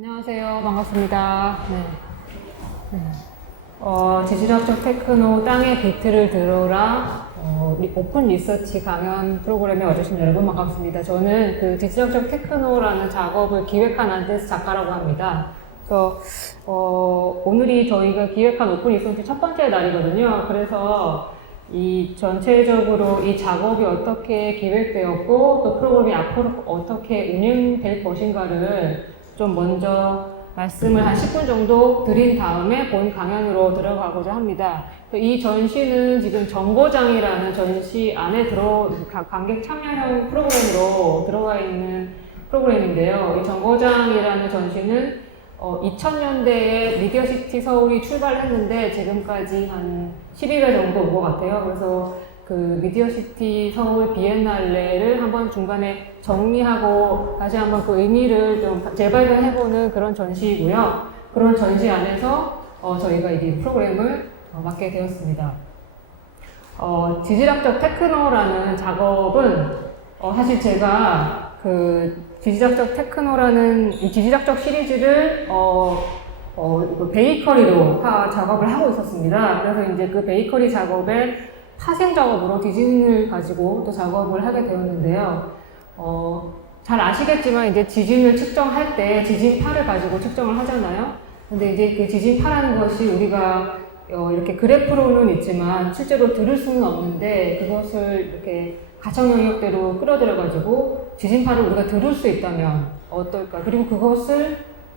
안녕하세요. 반갑습니다. 지질학적 테크노 땅의 비트를 들어라 오픈 리서치 강연 프로그램에 와주신 여러분 반갑습니다. 저는 그 지질학적 테크노라는 작업을 기획한 안데스 작가라고 합니다. 그래서 오늘이 저희가 기획한 오픈 리서치 첫 번째 날이거든요. 그래서 이 전체적으로 이 작업이 어떻게 기획되었고 또 프로그램이 앞으로 어떻게 운영될 것인가를 좀 먼저 말씀을 한 10분 정도 드린 다음에 본 강연으로 들어가고자 합니다. 이 전시는 지금 정거장이라는 전시 안에 관객 참여형 프로그램으로 들어가 있는 프로그램인데요. 이 정거장이라는 전시는 2000년대에 미디어시티 서울이 출발했는데 지금까지 한 12회 정도 온 것 같아요. 그래서 그 미디어시티 서울 비엔날레를 한번 중간에 정리하고 다시 한번 그 의미를 좀 재발견해보는 그런 전시이고요. 그런 전시 안에서 저희가 이 프로그램을 맡게 되었습니다. 지질학적 테크노라는 작업은 사실 제가 그 지질학적 테크노라는 이 지질학적 시리즈를 베이커리로 작업을 하고 있었습니다. 그래서 이제 그 베이커리 작업에 파생 작업으로 지진을 가지고 또 작업을 하게 되었는데요. 잘 아시겠지만 이제 지진을 측정할 때 지진파를 가지고 측정을 하잖아요. 근데 이제 그 지진파라는 것이 우리가 이렇게 그래프로는 있지만 실제로 들을 수는 없는데 그것을 이렇게 가청 영역대로 끌어들여가지고 지진파를 우리가 들을 수 있다면 어떨까? 그리고 그것을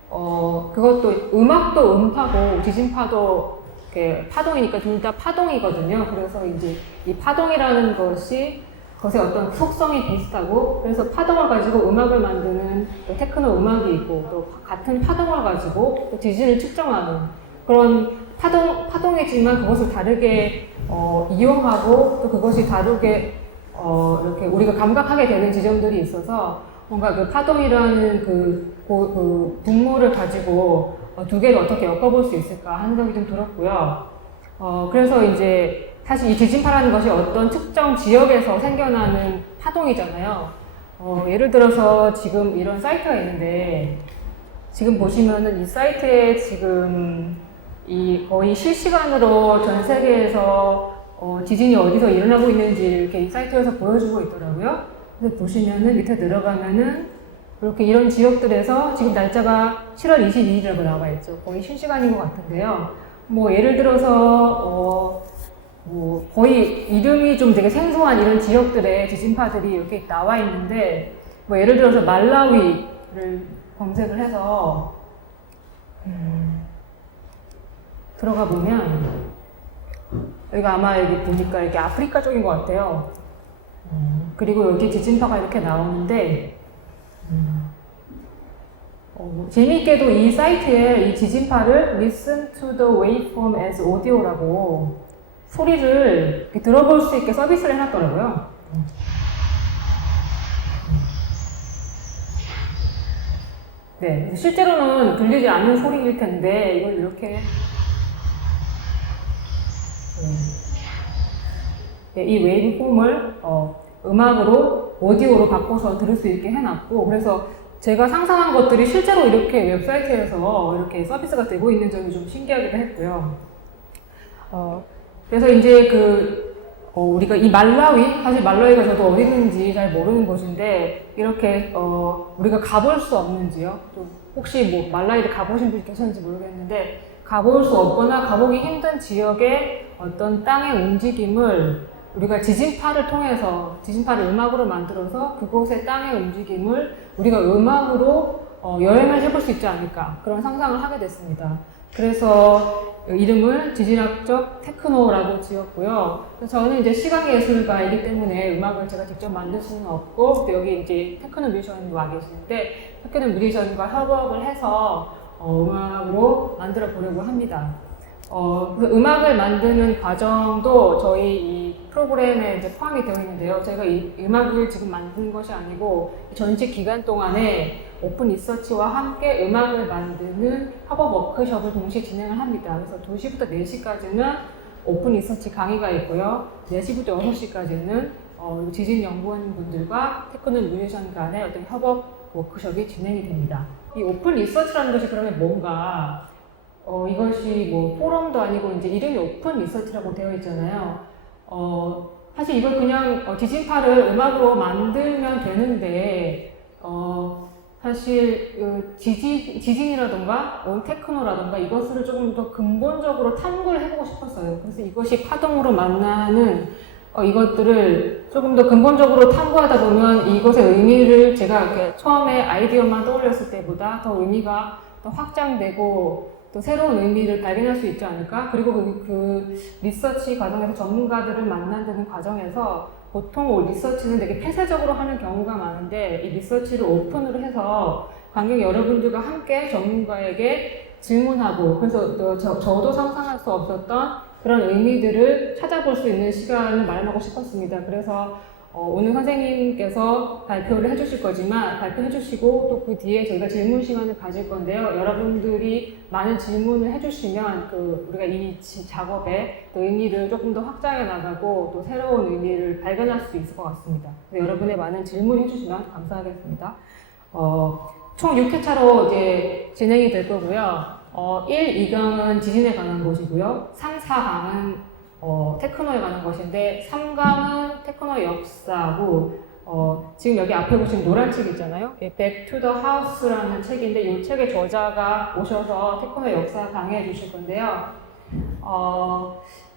그것도 음악도 음파고 지진파도 이렇게 파동이니까 둘 다 파동이거든요. 그래서 이제 이 파동이라는 것이 것의 어떤 속성이 비슷하고 그래서 파동을 가지고 음악을 만드는 또 테크노 음악이 있고 또 같은 파동을 가지고 또 지진을 측정하는 그런 파동이지만 그것을 다르게 이용하고 또 그것이 다르게 이렇게 우리가 감각하게 되는 지점들이 있어서 뭔가 그 파동이라는 그 분모를 가지고 두 개를 어떻게 엮어볼 수 있을까 하는 생각이 좀 들었고요. 그래서 이제 사실 이 지진파라는 것이 어떤 특정 지역에서 생겨나는 파동이잖아요. 예를 들어서 지금 이런 사이트가 있는데 지금 보시면은 이 사이트에 지금 이 거의 실시간으로 전 세계에서 지진이 어디서 일어나고 있는지 이렇게 이 사이트에서 보여주고 있더라고요. 그래서 보시면은 밑에 들어가면은 이렇게 이런 지역들에서 지금 날짜가 7월 22일이라고 나와 있죠. 거의 실시간인 것 같은데요. 뭐 예를 들어서 뭐 거의 이름이 좀 되게 생소한 이런 지역들의 지진파들이 이렇게 나와 있는데 뭐 예를 들어서 말라위를 검색을 해서 들어가 보면 여기가 아마 여기 보니까 이렇게 아프리카 쪽인 것 같아요. 그리고 여기 지진파가 이렇게 나오는데 재미있게도 이 사이트에 이 지진파를 Listen to the waveform as audio라고 소리를 이렇게 들어볼 수 있게 서비스를 해놨더라고요. 네, 실제로는 들리지 않는 소리일 텐데 이걸 이렇게 이 웨이브폼을 음악으로 오디오로 바꿔서 들을 수 있게 해놨고 그래서 제가 상상한 것들이 실제로 이렇게 웹사이트에서 이렇게 서비스가 되고 있는 점이 좀 신기하기도 했고요. 그래서 이제 우리가 이 말라위, 사실 말라위가 저도 어디 있는지 잘 모르는 곳인데 이렇게 우리가 가볼 수 없는지요. 또 혹시 뭐 말라위를 가보신 분이 계셨는지 모르겠는데 가볼 수 없거나 가보기 힘든 지역의 어떤 땅의 움직임을 우리가 지진파를 통해서 지진파를 음악으로 만들어서 그곳의 땅의 움직임을 우리가 음악으로 여행을 해볼 수 있지 않을까 그런 상상을 하게 됐습니다. 그래서 이름을 지질학적 테크노라고 지었고요. 저는 이제 시각예술가이기 때문에 음악을 제가 직접 만들 수는 없고 여기 이제 테크노 뮤지션이 와 계시는데 테크노 뮤지션과 협업을 해서 음악으로 만들어 보려고 합니다. 그 음악을 만드는 과정도 저희 이 프로그램에 이제 포함이 되어 있는데요. 제가 이 음악을 지금 만든 것이 아니고 전시 기간 동안에 오픈 리서치와 함께 음악을 만드는 협업 워크숍을 동시에 진행을 합니다. 그래서 2시부터 4시까지는 오픈 리서치 강의가 있고요. 4시부터 6시까지는 지진 연구원분들과 테크노 뮤지션 간의 어떤 협업 워크숍이 진행이 됩니다. 이 오픈 리서치라는 것이 그러면 뭔가 이것이 뭐 포럼도 아니고 이제 이름이 오픈 리서치라고 되어 있잖아요. 사실 이걸 그냥 지진파를 음악으로 만들면 되는데 사실 지진이라던가 테크노라던가 이것을 조금 더 근본적으로 탐구를 해보고 싶었어요. 그래서 이것이 파동으로 만나는 이것들을 조금 더 근본적으로 탐구하다 보면 이것의 의미를 제가 이렇게 처음에 아이디어만 떠올렸을 때보다 더 의미가 더 확장되고 또 새로운 의미를 발견할 수 있지 않을까? 그리고 그 리서치 과정에서 전문가들을 만나는 과정에서 보통 리서치는 되게 폐쇄적으로 하는 경우가 많은데 이 리서치를 오픈으로 해서 관객 여러분들과 함께 전문가에게 질문하고 그래서 저도 상상할 수 없었던 그런 의미들을 찾아볼 수 있는 시간을 마련하고 싶었습니다. 그래서 오늘 선생님께서 발표를 해주실 거지만 발표해 주시고 또 그 뒤에 저희가 질문 시간을 가질 건데요. 여러분들이 많은 질문을 해주시면 우리가 이 작업의 의미를 조금 더 확장해 나가고 또 새로운 의미를 발견할 수 있을 것 같습니다. 여러분의 많은 질문 해주시면 감사하겠습니다. 총 6회차로 이제 진행이 될 거고요. 1, 2강은 지진에 관한 것이고요. 3, 4강은 테크노에 관한 것인데 3강은 테크노 역사고 지금 여기 앞에 보시는 노란 책 있잖아요. Back to the House라는 책인데 이 책의 저자가 오셔서 테크노 역사 강의해 주실 건데요.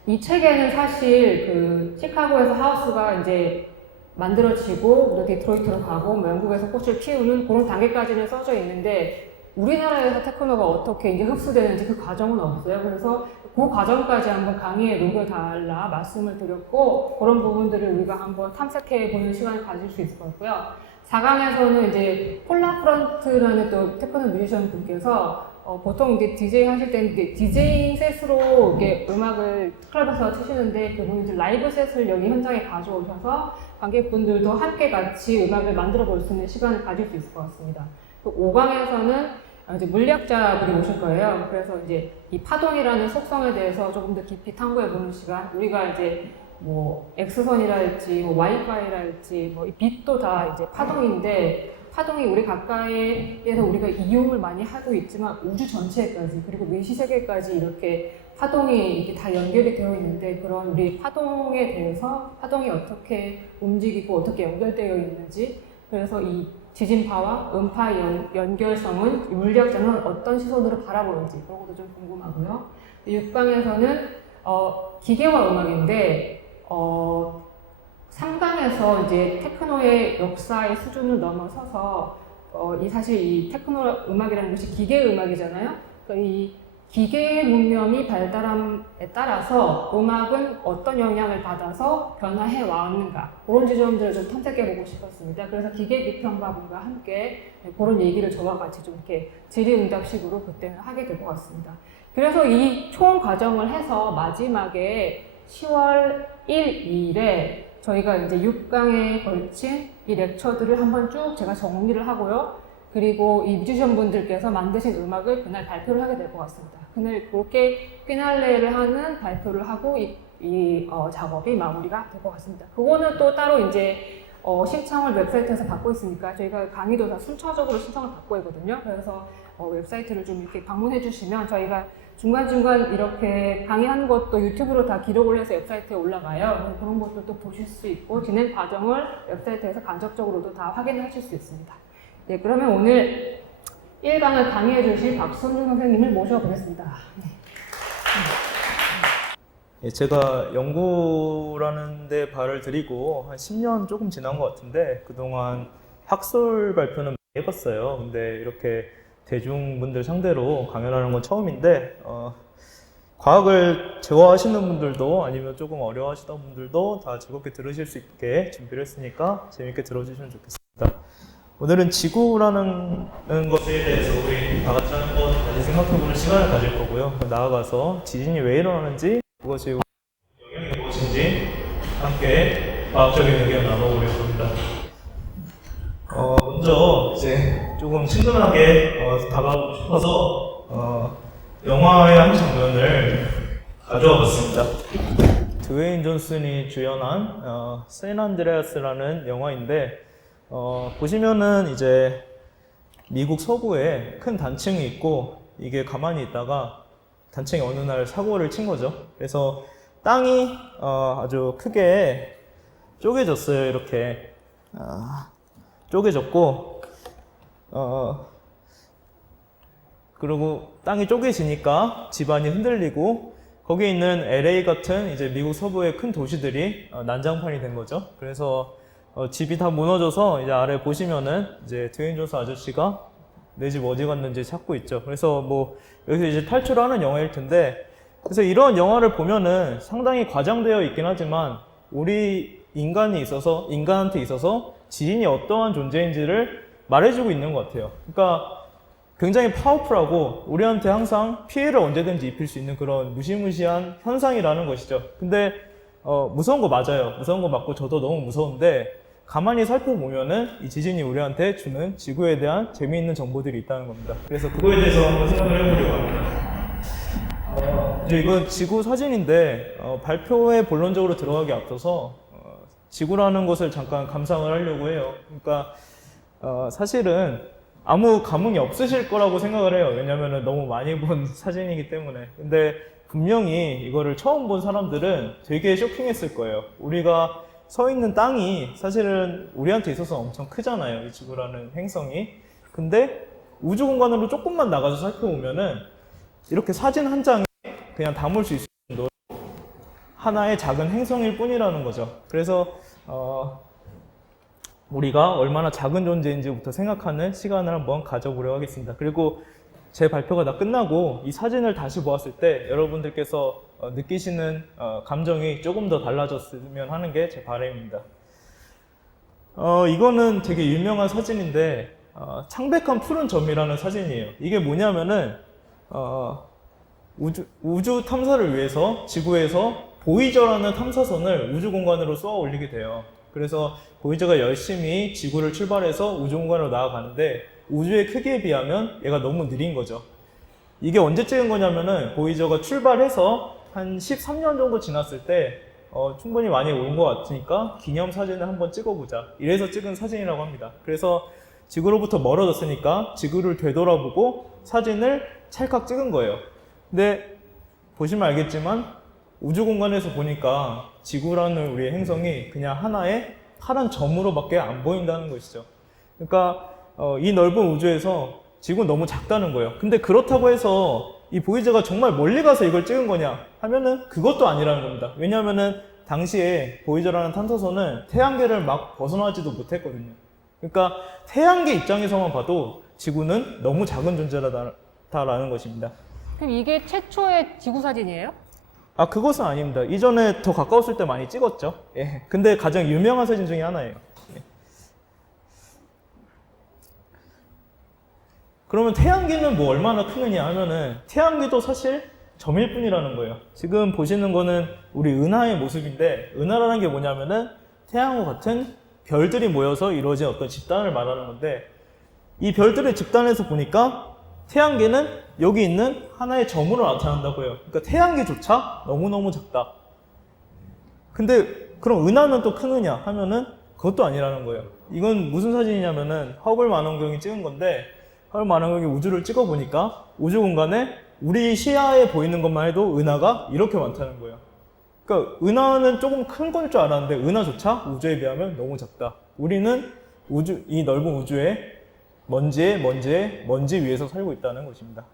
이 책에는 사실 시카고에서 하우스가 이제 만들어지고 또 디트로이트로 가고 영국에서 꽃을 피우는 그런 단계까지는 써져 있는데 우리나라에서 테크노가 어떻게 이제 흡수되는지 그 과정은 없어요. 그래서 그 과정까지 한번 강의에 녹여달라 말씀을 드렸고 그런 부분들을 우리가 한번 탐색해 보는 시간을 가질 수 있을 것 같고요. 4강에서는 이제 폴라 프런트라는 또 테크노 뮤지션 분께서 보통 이제 DJ 하실 때는 디제잉 셋으로 이렇게 음악을 클럽에서 치시는데 그분이 이제 라이브 셋을 여기 현장에 가져오셔서 관객분들도 함께 같이 음악을 만들어 볼 수 있는 시간을 가질 수 있을 것 같습니다. 5강에서는 이제 물리학자분이 오실 거예요. 그래서 이제 이 파동이라는 속성에 대해서 조금 더 깊이 탐구해 보는 시간. 우리가 이제 뭐 X선이랄지 뭐 와이파이랄지 뭐 이 빛도 다 이제 파동인데 파동이 우리 가까이에서 우리가 이용을 많이 하고 있지만 우주 전체까지 그리고 외시세계까지 이렇게 파동이 이렇게 다 연결이 되어 있는데 그런 우리 파동에 대해서 파동이 어떻게 움직이고 어떻게 연결되어 있는지 그래서 이 지진파와 음파의 연결성은 물리학자는 어떤 시선으로 바라보는지 그런 것도 좀 궁금하고요. 6강에서는 기계와 음악인데 3강에서 이제 테크노의 역사의 수준을 넘어서서 사실 이 테크노 음악이라는 것이 기계 음악이잖아요. 그러니까 이 기계 문명이 발달함에 따라서 음악은 어떤 영향을 받아서 변화해 왔는가 그런 지점들을 좀 탐색해 보고 싶었습니다. 그래서 기계 비평가분과 함께 그런 얘기를 저와 같이 좀 이렇게 질의응답식으로 그때는 하게 될 것 같습니다. 그래서 이 총 과정을 해서 마지막에 10월 1, 2일에 저희가 이제 6강에 걸친 이 렉처들을 한번 쭉 제가 정리를 하고요. 그리고 이 뮤지션 분들께서 만드신 음악을 그날 발표를 하게 될 것 같습니다. 그날 그렇게 피날레를 하는 발표를 하고 이 작업이 마무리가 될 것 같습니다. 그거는 또 따로 이제 신청을 웹사이트에서 받고 있으니까 저희가 강의도 다 순차적으로 신청을 받고 있거든요. 그래서 웹사이트를 좀 이렇게 방문해 주시면 저희가 중간중간 이렇게 강의하는 것도 유튜브로 다 기록을 해서 웹사이트에 올라가요. 그런 것들도 보실 수 있고 진행 과정을 웹사이트에서 간접적으로도 다 확인하실 수 있습니다. 네, 그러면 오늘 1강을 강의해 주실 박선중 선생님을 모셔보겠습니다. 네, 제가 연구라는 데 발을 들이고 한 10년 조금 지난 것 같은데 그동안 학술 발표는 많이 해봤어요. 근데 이렇게 대중분들 상대로 강연을 하는 건 처음인데 과학을 좋아하시는 분들도 아니면 조금 어려워하시던 분들도 다 즐겁게 들으실 수 있게 준비를 했으니까 재밌게 들어주시면 좋겠습니다. 오늘은 지구라는 것에 대해서 우리 다 같이 한번 다시 생각해보는 시간을 가질 거고요. 나아가서 지진이 왜 일어나는지 그것이 영향이 무엇인지 함께 과학적인 의견을 나눠보려고 합니다. 먼저 이제 조금 친근하게 다가가고 싶어서 영화의 한 장면을 가져와 봤습니다. 드웨인 존슨이 주연한 샌안드레아스라는 영화인데 보시면은 이제 미국 서부에 큰 단층이 있고 이게 가만히 있다가 단층이 어느 날 사고를 친 거죠. 그래서 땅이 아주 크게 쪼개졌어요. 이렇게 쪼개졌고 그리고 땅이 쪼개지니까 집안이 흔들리고 거기에 있는 LA 같은 이제 미국 서부의 큰 도시들이 난장판이 된 거죠. 그래서 집이 다 무너져서 이제 아래 보시면은 이제 드웨인 존슨 아저씨가 내 집 어디 갔는지 찾고 있죠. 그래서 뭐 여기서 이제 탈출하는 영화일 텐데, 그래서 이런 영화를 보면은 상당히 과장되어 있긴 하지만 우리 인간한테 있어서 지진이 어떠한 존재인지를 말해주고 있는 것 같아요. 그러니까 굉장히 파워풀하고 우리한테 항상 피해를 언제든지 입힐 수 있는 그런 무시무시한 현상이라는 것이죠. 근데 무서운 거 맞아요. 무서운 거 맞고 저도 너무 무서운데 가만히 살펴보면은 이 지진이 우리한테 주는 지구에 대한 재미있는 정보들이 있다는 겁니다. 그래서 그거에 대해서 한번 생각을 해보려고 합니다. 이제 이건 지구 사진인데 발표에 본론적으로 들어가기 앞서서 지구라는 것을 잠깐 감상을 하려고 해요. 그러니까 사실은 아무 감흥이 없으실 거라고 생각을 해요. 왜냐면은 너무 많이 본 사진이기 때문에. 근데 분명히 이거를 처음 본 사람들은 되게 쇼킹했을 거예요. 우리가 서 있는 땅이 사실은 우리한테 있어서 엄청 크잖아요. 이 지구라는 행성이. 근데 우주 공간으로 조금만 나가서 살펴보면은 이렇게 사진 한 장에 그냥 담을 수 있을 정도로 하나의 작은 행성일 뿐이라는 거죠. 그래서 우리가 얼마나 작은 존재인지부터 생각하는 시간을 한번 가져보려고 하겠습니다. 그리고 제 발표가 다 끝나고 이 사진을 다시 보았을 때 여러분들께서 느끼시는 감정이 조금 더 달라졌으면 하는 게 제 바람입니다. 이거는 되게 유명한 사진인데 창백한 푸른 점이라는 사진이에요. 이게 뭐냐면은 우주 탐사를 위해서 지구에서 보이저라는 탐사선을 우주 공간으로 쏘아 올리게 돼요. 그래서 보이저가 열심히 지구를 출발해서 우주 공간으로 나아가는데 우주의 크기에 비하면 얘가 너무 느린 거죠. 이게 언제 찍은 거냐면은 보이저가 출발해서 한 13년 정도 지났을 때 충분히 많이 온 것 같으니까 기념 사진을 한번 찍어보자. 이래서 찍은 사진이라고 합니다. 그래서 지구로부터 멀어졌으니까 지구를 되돌아보고 사진을 찰칵 찍은 거예요. 근데 보시면 알겠지만 우주 공간에서 보니까 지구라는 우리의 행성이 그냥 하나의 파란 점으로밖에 안 보인다는 것이죠. 그러니까 이 넓은 우주에서 지구는 너무 작다는 거예요. 근데 그렇다고 해서 이 보이저가 정말 멀리 가서 이걸 찍은 거냐 하면은 그것도 아니라는 겁니다. 왜냐하면은 당시에 보이저라는 탐사선은 태양계를 막 벗어나지도 못했거든요. 그러니까 태양계 입장에서만 봐도 지구는 너무 작은 존재라는 것입니다. 그럼 이게 최초의 지구 사진이에요? 그것은 아닙니다. 이전에 더 가까웠을 때 많이 찍었죠. 예. 근데 가장 유명한 사진 중에 하나예요. 예. 그러면 태양계는 뭐 얼마나 크느냐 하면은 태양계도 사실 점일 뿐이라는 거예요. 지금 보시는 거는 우리 은하의 모습인데 은하라는 게 뭐냐면은 태양과 같은 별들이 모여서 이루어진 어떤 집단을 말하는 건데 이 별들의 집단에서 보니까 태양계는 여기 있는 하나의 점으로 나타난다고 해요. 그러니까 태양계조차 너무너무 작다. 근데 그럼 은하는 또 크느냐 하면은 그것도 아니라는 거예요. 이건 무슨 사진이냐면은 허블 망원경이 찍은 건데 허블 망원경이 우주를 찍어보니까 우주 공간에 우리 시야에 보이는 것만 해도 은하가 이렇게 많다는 거예요. 그러니까 은하는 조금 큰 건 줄 알았는데 은하조차 우주에 비하면 너무 작다. 우리는 이 넓은 우주에 먼지 위에서 살고 있다는 것입니다.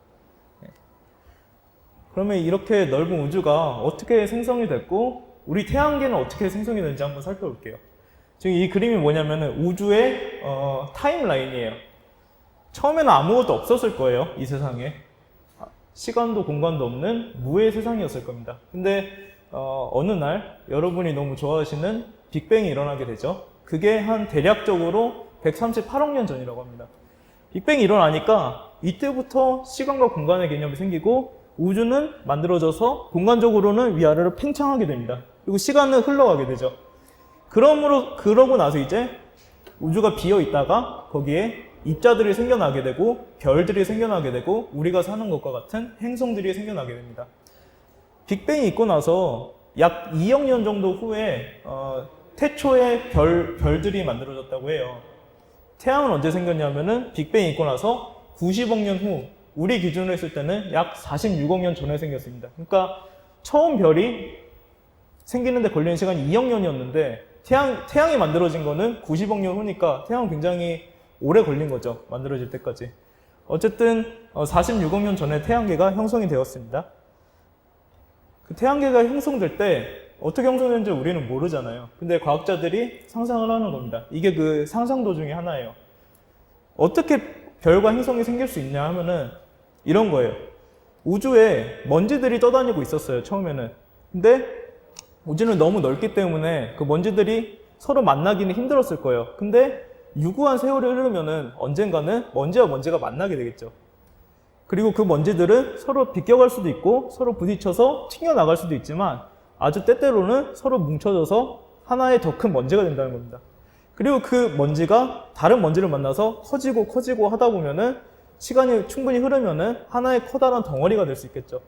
그러면 이렇게 넓은 우주가 어떻게 생성이 됐고 우리 태양계는 어떻게 생성이 되는지 한번 살펴볼게요. 지금 이 그림이 뭐냐면은 우주의 타임라인이에요. 처음에는 아무것도 없었을 거예요. 이 세상에. 시간도 공간도 없는 무의 세상이었을 겁니다. 근데 어느 날 여러분이 너무 좋아하시는 빅뱅이 일어나게 되죠. 그게 한 대략적으로 138억 년 전이라고 합니다. 빅뱅이 일어나니까 이때부터 시간과 공간의 개념이 생기고 우주는 만들어져서 공간적으로는 위아래로 팽창하게 됩니다. 그리고 시간은 흘러가게 되죠. 그러고 나서 이제 우주가 비어 있다가 거기에 입자들이 생겨나게 되고 별들이 생겨나게 되고 우리가 사는 것과 같은 행성들이 생겨나게 됩니다. 빅뱅이 있고 나서 약 2억 년 정도 후에 태초에 별들이 만들어졌다고 해요. 태양은 언제 생겼냐면은 빅뱅이 있고 나서 90억 년 후, 우리 기준으로 했을 때는 약 46억 년 전에 생겼습니다. 그러니까 처음 별이 생기는데 걸리는 시간이 2억 년이었는데 태양이 만들어진 거는 90억 년 후니까 태양은 굉장히 오래 걸린 거죠. 만들어질 때까지. 어쨌든 46억 년 전에 태양계가 형성이 되었습니다. 그 태양계가 형성될 때 어떻게 형성되는지 우리는 모르잖아요. 근데 과학자들이 상상을 하는 겁니다. 이게 그 상상도 중에 하나예요. 어떻게 별과 행성이 생길 수 있냐 하면은 이런 거예요. 우주에 먼지들이 떠다니고 있었어요, 처음에는. 근데 우주는 너무 넓기 때문에 그 먼지들이 서로 만나기는 힘들었을 거예요. 근데 유구한 세월이 흐르면은 언젠가는 먼지와 먼지가 만나게 되겠죠. 그리고 그 먼지들은 서로 비껴갈 수도 있고 서로 부딪혀서 튕겨나갈 수도 있지만 아주 때때로는 서로 뭉쳐져서 하나의 더 큰 먼지가 된다는 겁니다. 그리고 그 먼지가 다른 먼지를 만나서 커지고 하다 보면은 시간이 충분히 흐르면은 하나의 커다란 덩어리가 될 수 있겠죠.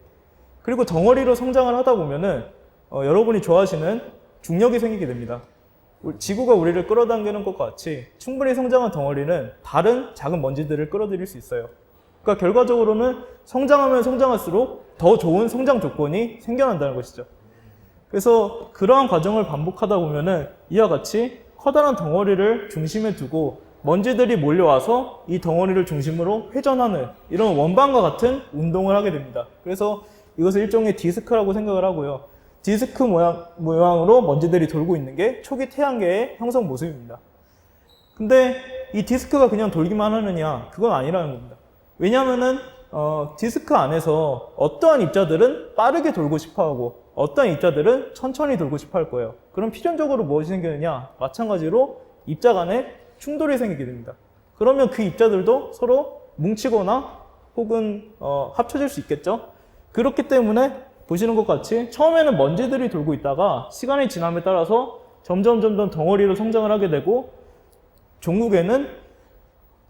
그리고 덩어리로 성장을 하다 보면은 여러분이 좋아하시는 중력이 생기게 됩니다. 지구가 우리를 끌어당기는 것과 같이 충분히 성장한 덩어리는 다른 작은 먼지들을 끌어들일 수 있어요. 그러니까 결과적으로는 성장하면 성장할수록 더 좋은 성장 조건이 생겨난다는 것이죠. 그래서 그러한 과정을 반복하다 보면은 이와 같이 커다란 덩어리를 중심에 두고 먼지들이 몰려와서 이 덩어리를 중심으로 회전하는 이런 원반과 같은 운동을 하게 됩니다. 그래서 이것을 일종의 디스크라고 생각을 하고요. 디스크 모양으로 먼지들이 돌고 있는 게 초기 태양계의 형성 모습입니다. 근데 이 디스크가 그냥 돌기만 하느냐? 그건 아니라는 겁니다. 왜냐하면은 디스크 안에서 어떠한 입자들은 빠르게 돌고 싶어하고 어떠한 입자들은 천천히 돌고 싶어 할 거예요. 그럼 필연적으로 무엇이 생기느냐? 마찬가지로 입자 간에 충돌이 생기게 됩니다. 그러면 그 입자들도 서로 뭉치거나 혹은 합쳐질 수 있겠죠. 그렇기 때문에 보시는 것 같이 처음에는 먼지들이 돌고 있다가 시간이 지남에 따라서 점점 덩어리로 성장을 하게 되고 종국에는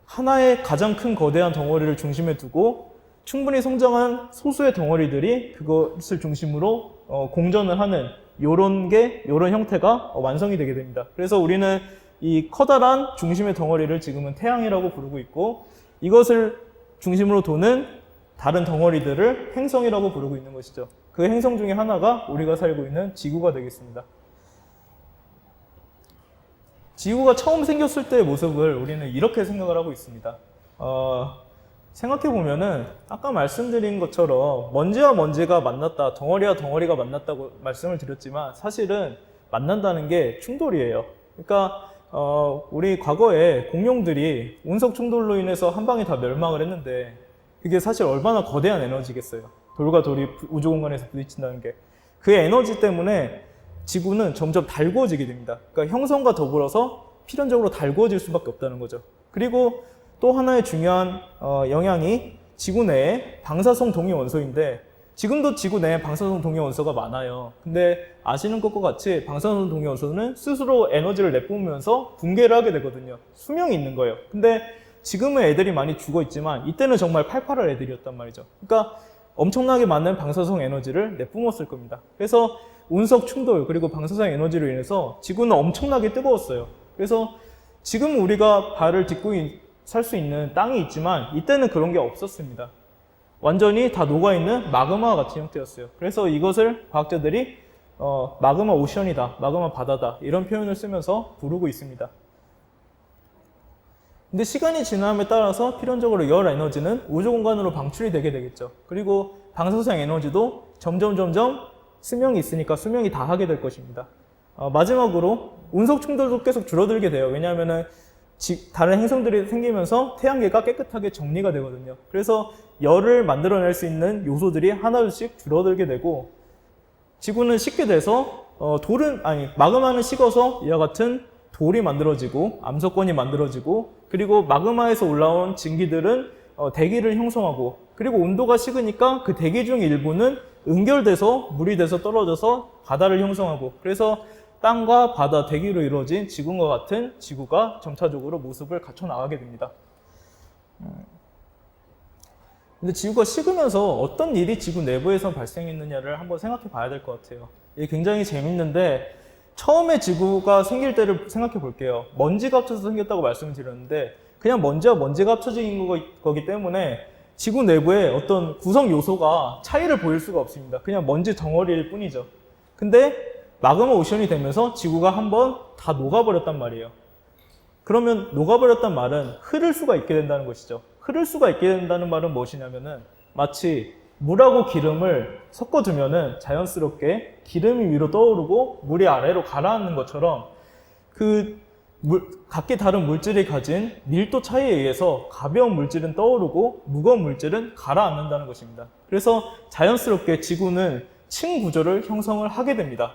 하나의 가장 큰 거대한 덩어리를 중심에 두고 충분히 성장한 소수의 덩어리들이 그것을 중심으로 공전을 하는 요런 형태가 완성이 되게 됩니다. 그래서 우리는 이 커다란 중심의 덩어리를 지금은 태양이라고 부르고 있고 이것을 중심으로 도는 다른 덩어리들을 행성이라고 부르고 있는 것이죠. 그 행성 중에 하나가 우리가 살고 있는 지구가 되겠습니다. 지구가 처음 생겼을 때의 모습을 우리는 이렇게 생각을 하고 있습니다. 생각해보면은 아까 말씀드린 것처럼 먼지와 먼지가 만났다, 덩어리와 덩어리가 만났다고 말씀을 드렸지만 사실은 만난다는 게 충돌이에요. 그러니까 우리 과거에 공룡들이 운석 충돌로 인해서 한 방에 다 멸망을 했는데 그게 사실 얼마나 거대한 에너지겠어요. 돌과 돌이 우주 공간에서 부딪힌다는 게. 그 에너지 때문에 지구는 점점 달구어지게 됩니다. 그러니까 형성과 더불어서 필연적으로 달구어질 수밖에 없다는 거죠. 그리고 또 하나의 중요한 영향이 지구 내에 방사성 동위 원소인데 지금도 지구 내에 방사성 동위 원소가 많아요. 근데 아시는 것과 같이 방사성 동위 원소는 스스로 에너지를 내뿜으면서 붕괴를 하게 되거든요. 수명이 있는 거예요. 근데 지금은 애들이 많이 죽어 있지만 이때는 정말 팔팔할 애들이었단 말이죠. 그러니까 엄청나게 많은 방사성 에너지를 내뿜었을 겁니다. 그래서 운석 충돌 그리고 방사성 에너지로 인해서 지구는 엄청나게 뜨거웠어요. 그래서 지금 우리가 발을 딛고 살 수 있는 땅이 있지만 이때는 그런 게 없었습니다. 완전히 다 녹아있는 마그마 같은 형태였어요. 그래서 이것을 과학자들이 마그마 오션이다, 마그마 바다다 이런 표현을 쓰면서 부르고 있습니다. 근데 시간이 지남에 따라서 필연적으로 열 에너지는 우주 공간으로 방출이 되게 되겠죠. 그리고 방사성 에너지도 점점 수명이 있으니까 수명이 다하게 될 것입니다. 마지막으로 운석 충돌도 계속 줄어들게 돼요. 왜냐하면은 다른 행성들이 생기면서 태양계가 깨끗하게 정리가 되거든요. 그래서 열을 만들어낼 수 있는 요소들이 하나씩 줄어들게 되고 지구는 식게 돼서 마그마는 식어서 이와 같은 돌이 만들어지고 암석권이 만들어지고 그리고 마그마에서 올라온 증기들은 대기를 형성하고 그리고 온도가 식으니까 그 대기 중 일부는 응결돼서 물이 돼서 떨어져서 바다를 형성하고 그래서 땅과 바다, 대기로 이루어진 지구와 같은 지구가 점차적으로 모습을 갖춰 나가게 됩니다. 근데 지구가 식으면서 어떤 일이 지구 내부에서 발생했느냐를 한번 생각해 봐야 될 것 같아요. 이게 굉장히 재밌는데 처음에 지구가 생길 때를 생각해 볼게요. 먼지가 합쳐서 생겼다고 말씀을 드렸는데 그냥 먼지와 먼지가 합쳐진 거기 때문에 지구 내부에 어떤 구성 요소가 차이를 보일 수가 없습니다. 그냥 먼지 덩어리일 뿐이죠. 근데 마그마 오션이 되면서 지구가 한번 다 녹아버렸단 말이에요. 그러면 녹아버렸단 말은 흐를 수가 있게 된다는 것이죠. 흐를 수가 있게 된다는 말은 무엇이냐면은 마치 물하고 기름을 섞어두면은 자연스럽게 기름이 위로 떠오르고 물이 아래로 가라앉는 것처럼 각기 다른 물질이 가진 밀도 차이에 의해서 가벼운 물질은 떠오르고 무거운 물질은 가라앉는다는 것입니다. 그래서 자연스럽게 지구는 층 구조를 형성을 하게 됩니다.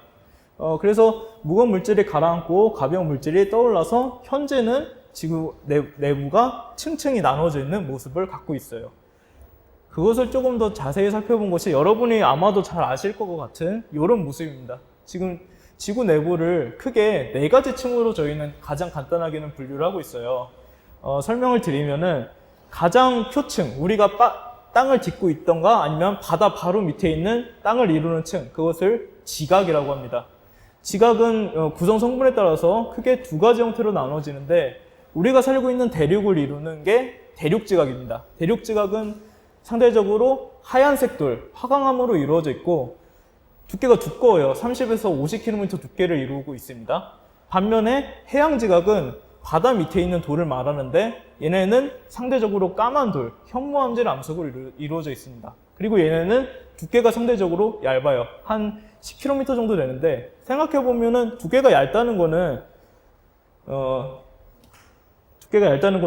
그래서 무거운 물질이 가라앉고 가벼운 물질이 떠올라서 현재는 지구 내부가 층층이 나눠져 있는 모습을 갖고 있어요. 그것을 조금 더 자세히 살펴본 것이 여러분이 아마도 잘 아실 것 같은 이런 모습입니다. 지금 지구 내부를 크게 4가지 층으로 저희는 가장 간단하게는 분류를 하고 있어요. 설명을 드리면은 가장 표층, 우리가 땅을 딛고 있던가 아니면 바다 바로 밑에 있는 땅을 이루는 층, 그것을 지각이라고 합니다. 지각은 구성 성분에 따라서 크게 2가지 형태로 나눠지는데 우리가 살고 있는 대륙을 이루는 게 대륙지각입니다. 대륙지각은 상대적으로 하얀색 돌, 화강암으로 이루어져 있고 두께가 두꺼워요. 30에서 50km 두께를 이루고 있습니다. 반면에 해양지각은 바다 밑에 있는 돌을 말하는데 얘네는 상대적으로 까만 돌, 현무암질 암석으로 이루어져 있습니다. 그리고 얘네는 두께가 상대적으로 얇아요. 한 10km 정도 되는데 생각해보면은 두께가 얇다는 거는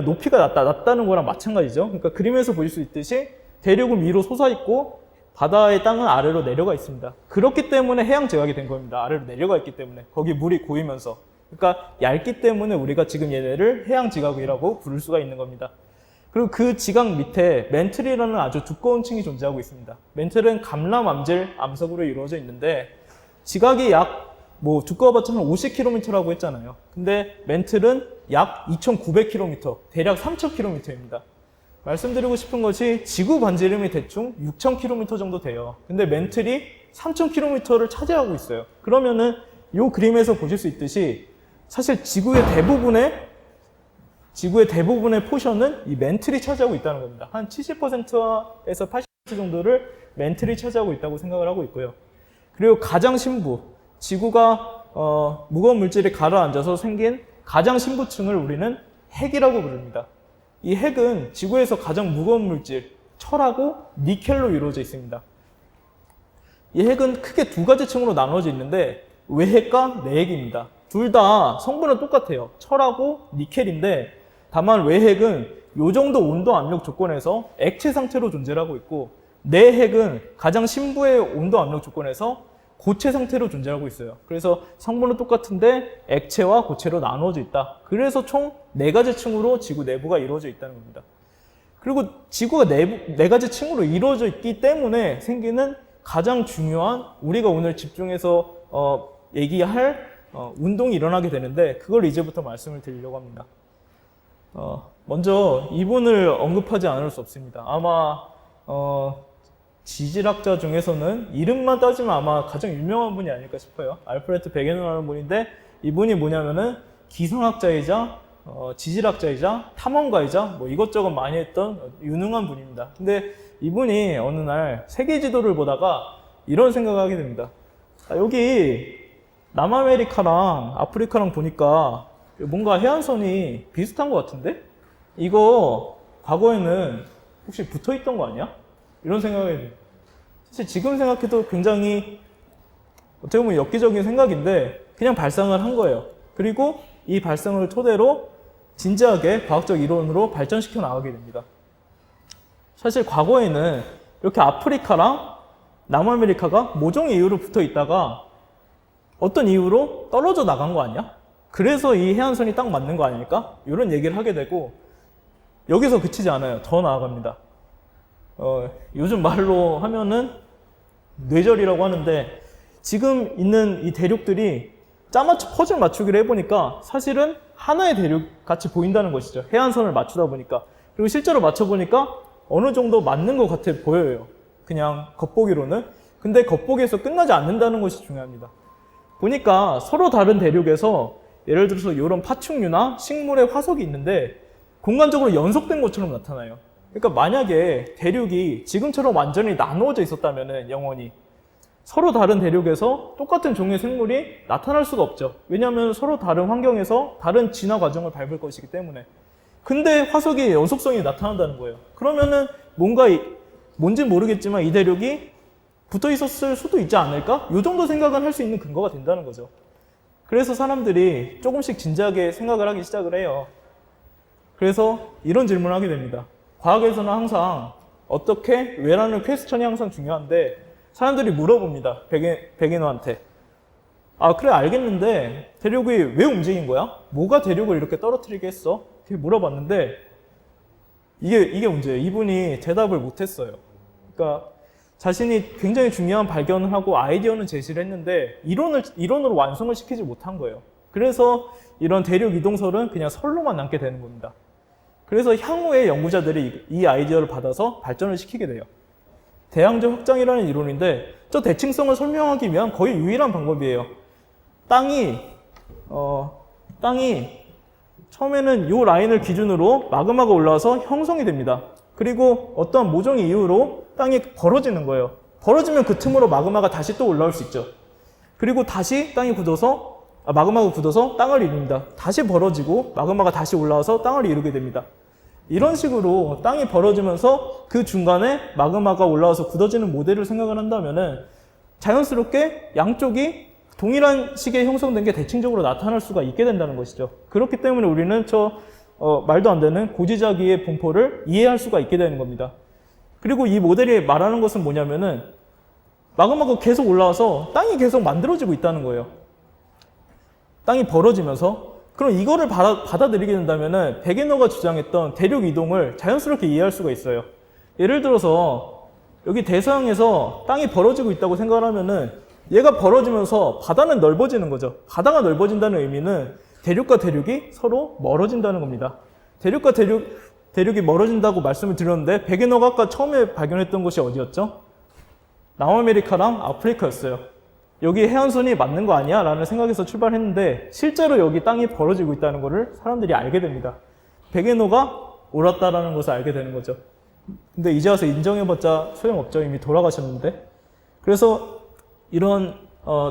높이가 낮다는 거랑 마찬가지죠. 그러니까 그림에서 보실 수 있듯이 대륙은 위로 솟아있고 바다의 땅은 아래로 내려가 있습니다. 그렇기 때문에 해양 지각이 된 겁니다. 아래로 내려가 있기 때문에 거기 물이 고이면서. 그러니까 얇기 때문에 우리가 지금 얘네를 해양 지각이라고 부를 수가 있는 겁니다. 그리고 그 지각 밑에 멘틀이라는 아주 두꺼운 층이 존재하고 있습니다. 멘틀은 감람암질 암석으로 이루어져 있는데 지각이 두꺼워봤자 한 50km라고 했잖아요. 근데 멘틀은 약 2,900km, 대략 3,000km입니다. 말씀드리고 싶은 것이 지구 반지름이 대충 6,000km 정도 돼요. 근데 멘틀이 3,000km를 차지하고 있어요. 그러면은 이 그림에서 보실 수 있듯이 사실 지구의 대부분의 포션은 이 멘틀이 차지하고 있다는 겁니다. 한 70%에서 80% 정도를 멘틀이 차지하고 있다고 생각을 하고 있고요. 그리고 가장 심부, 지구가 무거운 물질이 가라앉아서 생긴 가장 심부층을 우리는 핵이라고 부릅니다. 이 핵은 지구에서 가장 무거운 물질, 철하고 니켈로 이루어져 있습니다. 이 핵은 크게 2가지 층으로 나눠져 있는데 외핵과 내핵입니다. 둘 다 성분은 똑같아요. 철하고 니켈인데 다만 외핵은 이 정도 온도 압력 조건에서 액체 상태로 존재를 하고 있고 내핵은 가장 심부의 온도 압력 조건에서 고체 상태로 존재하고 있어요. 그래서 성분은 똑같은데 액체와 고체로 나눠져 있다. 그래서 총 4가지 층으로 지구 내부가 이루어져 있다는 겁니다. 그리고 지구가 4가지 층으로 이루어져 있기 때문에 생기는 가장 중요한 우리가 오늘 집중해서 얘기할 운동이 일어나게 되는데 그걸 이제부터 말씀을 드리려고 합니다. 먼저 이분을 언급하지 않을 수 없습니다. 아마 지질학자 중에서는 이름만 따지면 아마 가장 유명한 분이 아닐까 싶어요. 알프레드 베게너라는 분인데 이분이 뭐냐면은 기상학자이자 지질학자이자 탐험가이자 이것저것 많이 했던 유능한 분입니다. 근데 이분이 어느 날 세계 지도를 보다가 이런 생각을 하게 됩니다. 여기 남아메리카랑 아프리카랑 보니까 뭔가 해안선이 비슷한 것 같은데? 이거 과거에는 혹시 붙어 있던 거 아니야? 이런 생각이 사실 지금 생각해도 굉장히 어떻게 보면 엽기적인 생각인데 그냥 발상을 한 거예요. 그리고 이 발상을 토대로 진지하게 과학적 이론으로 발전시켜 나가게 됩니다. 사실 과거에는 이렇게 아프리카랑 남아메리카가 모종의 이유로 붙어 있다가 어떤 이유로 떨어져 나간 거 아니야? 그래서 이 해안선이 딱 맞는 거 아닐까? 이런 얘기를 하게 되고 여기서 그치지 않아요. 더 나아갑니다. 요즘 말로 하면은 뇌절이라고 하는데 지금 있는 이 대륙들이 짜맞춰 퍼즐 맞추기를 해보니까 사실은 하나의 대륙 같이 보인다는 것이죠. 해안선을 맞추다 보니까. 그리고 실제로 맞춰보니까 어느 정도 맞는 것 같아 보여요. 그냥 겉보기로는. 근데 겉보기에서 끝나지 않는다는 것이 중요합니다. 보니까 서로 다른 대륙에서 예를 들어서 이런 파충류나 식물의 화석이 있는데 공간적으로 연속된 것처럼 나타나요. 그러니까 만약에 대륙이 지금처럼 완전히 나누어져 있었다면은 영원히 서로 다른 대륙에서 똑같은 종의 생물이 나타날 수가 없죠. 왜냐하면 서로 다른 환경에서 다른 진화 과정을 밟을 것이기 때문에. 근데 화석이 연속성이 나타난다는 거예요. 그러면은 뭔지 모르겠지만 이 대륙이 붙어 있었을 수도 있지 않을까? 이 정도 생각은 할 수 있는 근거가 된다는 거죠. 그래서 사람들이 조금씩 진지하게 생각을 하기 시작을 해요. 그래서 이런 질문을 하게 됩니다. 과학에서는 항상 어떻게, 왜라는 퀘스천이 항상 중요한데 사람들이 물어봅니다. 백인호한테. 아, 그래, 알겠는데 대륙이 왜 움직인 거야? 뭐가 대륙을 이렇게 떨어뜨리게 했어? 이렇게 물어봤는데 이게 문제예요. 이분이 대답을 못했어요. 그러니까 자신이 굉장히 중요한 발견을 하고 아이디어는 제시를 했는데 이론으로 완성을 시키지 못한 거예요. 그래서 이런 대륙 이동설은 그냥 설로만 남게 되는 겁니다. 그래서 향후에 연구자들이 이 아이디어를 받아서 발전을 시키게 돼요. 대양적 확장이라는 이론인데 저 대칭성을 설명하기 위한 거의 유일한 방법이에요. 땅이 처음에는 이 라인을 기준으로 마그마가 올라와서 형성이 됩니다. 그리고 어떤 모종의 이유로 땅이 벌어지는 거예요. 벌어지면 그 틈으로 마그마가 다시 또 올라올 수 있죠. 그리고 다시 마그마가 굳어서 땅을 이룹니다. 다시 벌어지고 마그마가 다시 올라와서 땅을 이루게 됩니다. 이런 식으로 땅이 벌어지면서 그 중간에 마그마가 올라와서 굳어지는 모델을 생각을 한다면은 자연스럽게 양쪽이 동일한 시기에 형성된 게 대칭적으로 나타날 수가 있게 된다는 것이죠. 그렇기 때문에 우리는 말도 안 되는 고지자기의 분포를 이해할 수가 있게 되는 겁니다. 그리고 이 모델이 말하는 것은 뭐냐면은 마그마가 계속 올라와서 땅이 계속 만들어지고 있다는 거예요. 땅이 벌어지면서. 그럼 이거를 받아들이게 된다면은 백인호가 주장했던 대륙 이동을 자연스럽게 이해할 수가 있어요. 예를 들어서 여기 대서양에서 땅이 벌어지고 있다고 생각을 하면은 얘가 벌어지면서 바다는 넓어지는 거죠. 바다가 넓어진다는 의미는 대륙과 대륙이 서로 멀어진다는 겁니다. 대륙과 대륙이 멀어진다고 말씀을 드렸는데 백인호가 아까 처음에 발견했던 곳이 어디였죠? 남아메리카랑 아프리카였어요. 여기 해안선이 맞는 거 아니야? 라는 생각에서 출발했는데 실제로 여기 땅이 벌어지고 있다는 것을 사람들이 알게 됩니다. 백인호가 옳았다라는 것을 알게 되는 거죠. 근데 이제 와서 인정해봤자 소용없죠. 이미 돌아가셨는데. 그래서 이런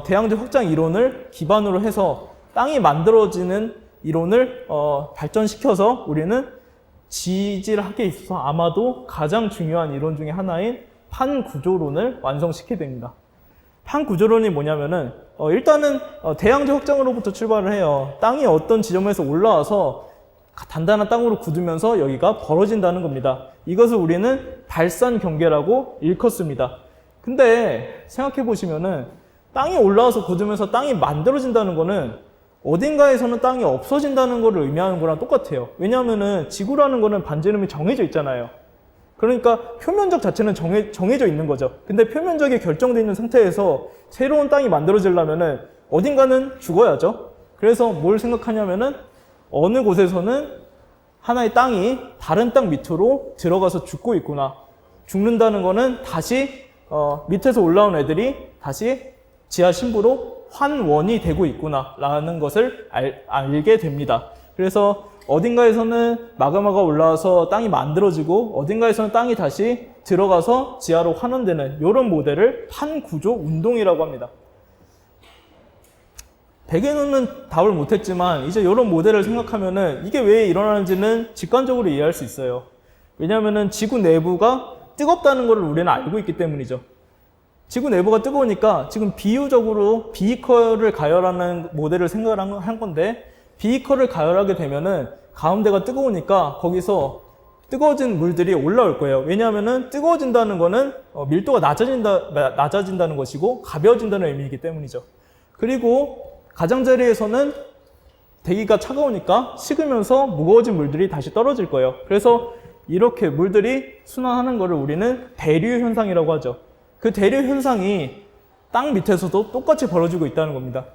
대양적 확장 이론을 기반으로 해서 땅이 만들어지는 이론을 발전시켜서 우리는 지질학에 있어서 아마도 가장 중요한 이론 중에 하나인 판구조론을 완성시키게 됩니다. 판구조론이 뭐냐면은 일단은 대양적 확장으로부터 출발을 해요. 땅이 어떤 지점에서 올라와서 단단한 땅으로 굳으면서 여기가 벌어진다는 겁니다. 이것을 우리는 발산 경계라고 일컫습니다. 근데 생각해 보시면은 땅이 올라와서 굳으면서 땅이 만들어진다는 거는 어딘가에서는 땅이 없어진다는 것을 의미하는 거랑 똑같아요. 왜냐하면은 지구라는 거는 반지름이 정해져 있잖아요. 그러니까 표면적 자체는 정해져 있는 거죠. 근데 표면적이 결정되어 있는 상태에서 새로운 땅이 만들어지려면은 어딘가는 죽어야죠. 그래서 뭘 생각하냐면은 어느 곳에서는 하나의 땅이 다른 땅 밑으로 들어가서 죽고 있구나. 죽는다는 거는 다시 밑에서 올라온 애들이 다시 지하 심부로 환원이 되고 있구나 라는 것을 알게 됩니다. 그래서 어딘가에서는 마그마가 올라와서 땅이 만들어지고 어딘가에서는 땅이 다시 들어가서 지하로 환원되는 이런 모델을 판구조 운동이라고 합니다. 백인호는 답을 못했지만 이제 이런 모델을 생각하면은 이게 왜 일어나는지는 직관적으로 이해할 수 있어요. 왜냐하면은 지구 내부가 뜨겁다는 것을 우리는 알고 있기 때문이죠. 지구 내부가 뜨거우니까 지금 비유적으로 비이커를 가열하는 모델을 생각을 한 건데 비이커를 가열하게 되면은 가운데가 뜨거우니까 거기서 뜨거워진 물들이 올라올 거예요. 왜냐하면은 뜨거워진다는 거는 밀도가 낮아진다는 것이고 가벼워진다는 의미이기 때문이죠. 그리고 가장자리에서는 대기가 차가우니까 식으면서 무거워진 물들이 다시 떨어질 거예요. 그래서 이렇게 물들이 순환하는 것을 우리는 대류 현상이라고 하죠. 그 대류 현상이 땅 밑에서도 똑같이 벌어지고 있다는 겁니다.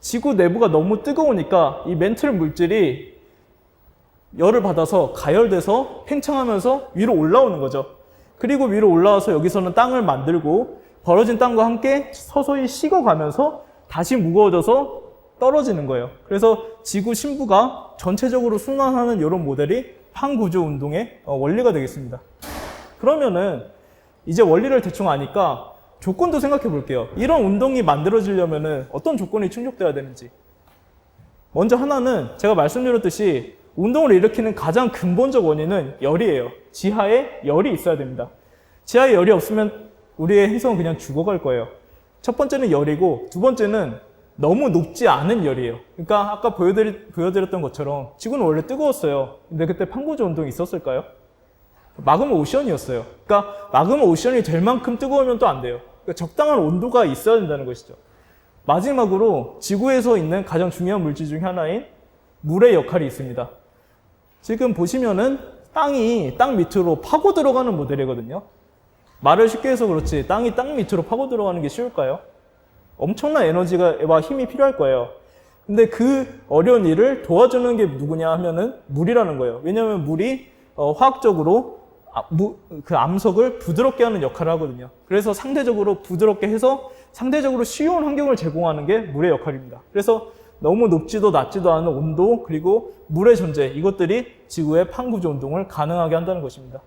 지구 내부가 너무 뜨거우니까 이 멘틀 물질이 열을 받아서 가열돼서 팽창하면서 위로 올라오는 거죠. 그리고 위로 올라와서 여기서는 땅을 만들고 벌어진 땅과 함께 서서히 식어가면서 다시 무거워져서 떨어지는 거예요. 그래서 지구 심부가 전체적으로 순환하는 이런 모델이 판구조 운동의 원리가 되겠습니다. 그러면은 이제 원리를 대충 아니까 조건도 생각해 볼게요. 이런 운동이 만들어지려면은 어떤 조건이 충족돼야 되는지. 먼저 하나는 제가 말씀드렸듯이 운동을 일으키는 가장 근본적 원인은 열이에요. 지하에 열이 있어야 됩니다. 지하에 열이 없으면 우리의 행성은 그냥 죽어갈 거예요. 첫 번째는 열이고, 두 번째는 너무 높지 않은 열이에요. 그러니까 아까 보여드렸던 것처럼 지구는 원래 뜨거웠어요. 근데 그때 판구조 운동이 있었을까요? 마그마 오션이었어요. 그러니까 마그마 오션이 될 만큼 뜨거우면 또 안 돼요. 그러니까 적당한 온도가 있어야 된다는 것이죠. 마지막으로 지구에서 있는 가장 중요한 물질 중 하나인 물의 역할이 있습니다. 지금 보시면은 땅이 땅 밑으로 파고 들어가는 모델이거든요. 말을 쉽게 해서 그렇지 땅이 땅 밑으로 파고 들어가는 게 쉬울까요? 엄청난 에너지와 힘이 필요할 거예요. 근데 그 어려운 일을 도와주는 게 누구냐 하면은 물이라는 거예요. 왜냐하면 물이 화학적으로 그 암석을 부드럽게 하는 역할을 하거든요. 그래서 상대적으로 부드럽게 해서 상대적으로 쉬운 환경을 제공하는 게 물의 역할입니다. 그래서 너무 높지도 낮지도 않은 온도 그리고 물의 존재, 이것들이 지구의 판구조 운동을 가능하게 한다는 것입니다.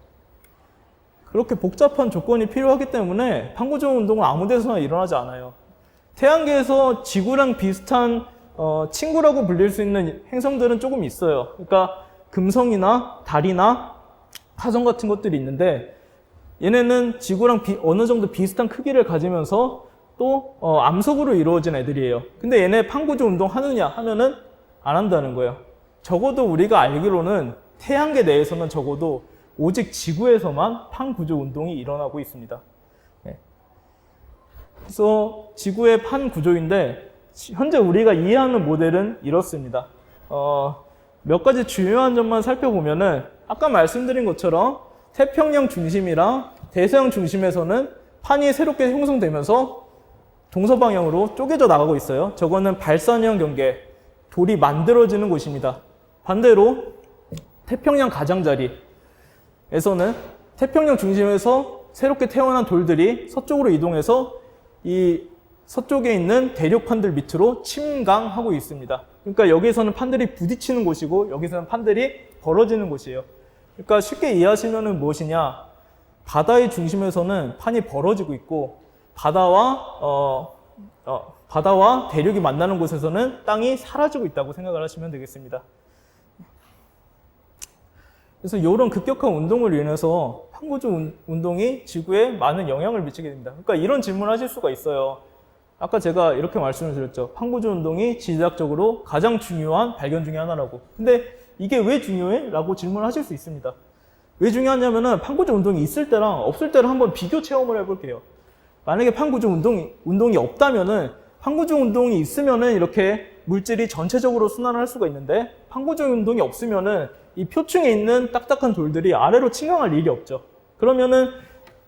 그렇게 복잡한 조건이 필요하기 때문에 판구조 운동은 아무 데서나 일어나지 않아요. 태양계에서 지구랑 비슷한 친구라고 불릴 수 있는 행성들은 조금 있어요. 그러니까 금성이나 달이나 화성 같은 것들이 있는데, 얘네는 지구랑 어느 정도 비슷한 크기를 가지면서 또 암석으로 이루어진 애들이에요. 근데 얘네 판구조 운동 하느냐 하면은 안 한다는 거예요. 적어도 우리가 알기로는 태양계 내에서는 적어도 오직 지구에서만 판구조 운동이 일어나고 있습니다. 네. 그래서 지구의 판구조인데 현재 우리가 이해하는 모델은 이렇습니다. 몇 가지 중요한 점만 살펴보면은 아까 말씀드린 것처럼 태평양 중심이랑 대서양 중심에서는 판이 새롭게 형성되면서 동서방향으로 쪼개져 나가고 있어요. 저거는 발산형 경계, 돌이 만들어지는 곳입니다. 반대로 태평양 가장자리에서는 태평양 중심에서 새롭게 태어난 돌들이 서쪽으로 이동해서 이 서쪽에 있는 대륙판들 밑으로 침강하고 있습니다. 그러니까 여기서는 판들이 부딪히는 곳이고 여기서는 판들이 벌어지는 곳이에요. 그러니까 쉽게 이해하시면은 무엇이냐? 바다의 중심에서는 판이 벌어지고 있고 바다와 대륙이 만나는 곳에서는 땅이 사라지고 있다고 생각을 하시면 되겠습니다. 그래서 이런 급격한 운동을 인해서 판구조 운동이 지구에 많은 영향을 미치게 됩니다. 그러니까 이런 질문을 하실 수가 있어요. 아까 제가 이렇게 말씀을 드렸죠. 판구조 운동이 지리학적으로 가장 중요한 발견 중에 하나라고. 근데 이게 왜 중요해? 라고 질문을 하실 수 있습니다. 왜 중요하냐면은 판구조 운동이 있을 때랑 없을 때를 한번 비교 체험을 해볼게요. 만약에 판구조 운동이 없다면은 판구조 운동이 있으면은 이렇게 물질이 전체적으로 순환을 할 수가 있는데 판구조 운동이 없으면은 이 표층에 있는 딱딱한 돌들이 아래로 침강할 일이 없죠. 그러면은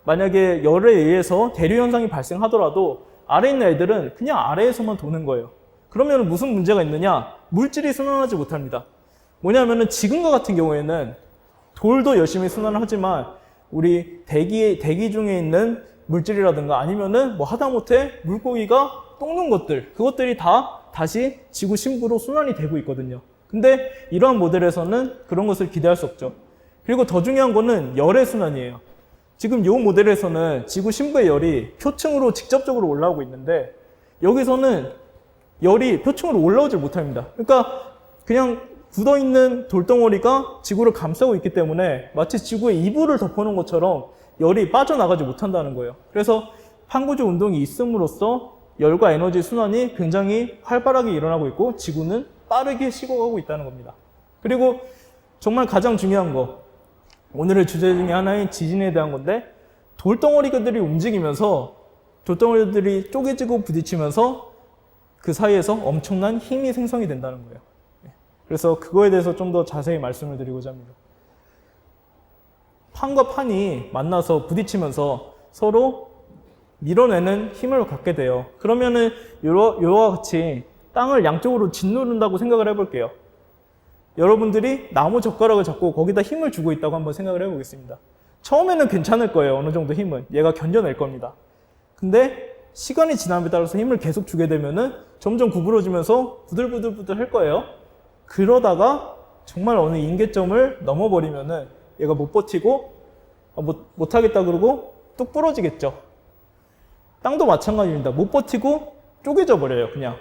만약에 열에 의해서 대류 현상이 발생하더라도 아래에 있는 애들은 그냥 아래에서만 도는 거예요. 그러면 무슨 문제가 있느냐? 물질이 순환하지 못합니다. 뭐냐면은 지금과 같은 경우에는 돌도 열심히 순환을 하지만 우리 대기 중에 있는 물질이라든가 아니면은 뭐 하다못해 물고기가 똥눈 것들, 그것들이 다 다시 지구 심부로 순환이 되고 있거든요. 근데 이러한 모델에서는 그런 것을 기대할 수 없죠. 그리고 더 중요한 거는 열의 순환이에요. 지금 이 모델에서는 지구 심부의 열이 표층으로 직접적으로 올라오고 있는데 여기서는 열이 표층으로 올라오질 못합니다. 그러니까 그냥 굳어있는 돌덩어리가 지구를 감싸고 있기 때문에 마치 지구의 이불을 덮어놓은 것처럼 열이 빠져나가지 못한다는 거예요. 그래서 판구조 운동이 있음으로써 열과 에너지 순환이 굉장히 활발하게 일어나고 있고 지구는 빠르게 식어가고 있다는 겁니다. 그리고 정말 가장 중요한 거, 오늘의 주제 중에 하나인 지진에 대한 건데 돌덩어리들이 움직이면서 돌덩어리들이 쪼개지고 부딪히면서 그 사이에서 엄청난 힘이 생성이 된다는 거예요. 그래서 그거에 대해서 좀 더 자세히 말씀을 드리고자 합니다. 판과 판이 만나서 부딪히면서 서로 밀어내는 힘을 갖게 돼요. 그러면은 요와 같이 땅을 양쪽으로 짓누른다고 생각을 해볼게요. 여러분들이 나무 젓가락을 잡고 거기다 힘을 주고 있다고 한번 생각을 해보겠습니다. 처음에는 괜찮을 거예요. 어느 정도 힘은. 얘가 견뎌낼 겁니다. 근데 시간이 지남에 따라서 힘을 계속 주게 되면은 점점 구부러지면서 부들부들부들 할 거예요. 그러다가 정말 어느 임계점을 넘어버리면은 얘가 못 버티고 못하겠다 그러고 뚝 부러지겠죠. 땅도 마찬가지입니다. 못 버티고 쪼개져 버려요, 그냥.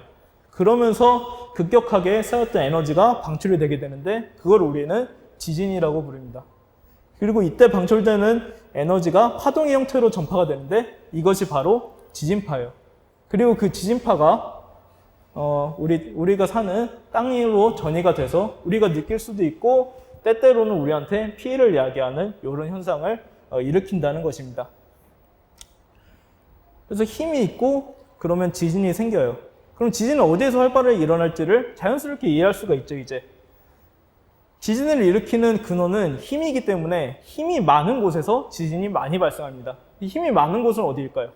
그러면서 급격하게 쌓였던 에너지가 방출이 되게 되는데 그걸 우리는 지진이라고 부릅니다. 그리고 이때 방출되는 에너지가 파동의 형태로 전파가 되는데 이것이 바로 지진파예요. 그리고 그 지진파가 우리가 사는 땅으로 전이가 돼서 우리가 느낄 수도 있고 때때로는 우리한테 피해를 야기하는 이런 현상을 일으킨다는 것입니다. 그래서 힘이 있고 그러면 지진이 생겨요. 그럼 지진은 어디에서 활발하게 일어날지를 자연스럽게 이해할 수가 있죠, 이제. 지진을 일으키는 근원은 힘이기 때문에 힘이 많은 곳에서 지진이 많이 발생합니다. 이 힘이 많은 곳은 어디일까요?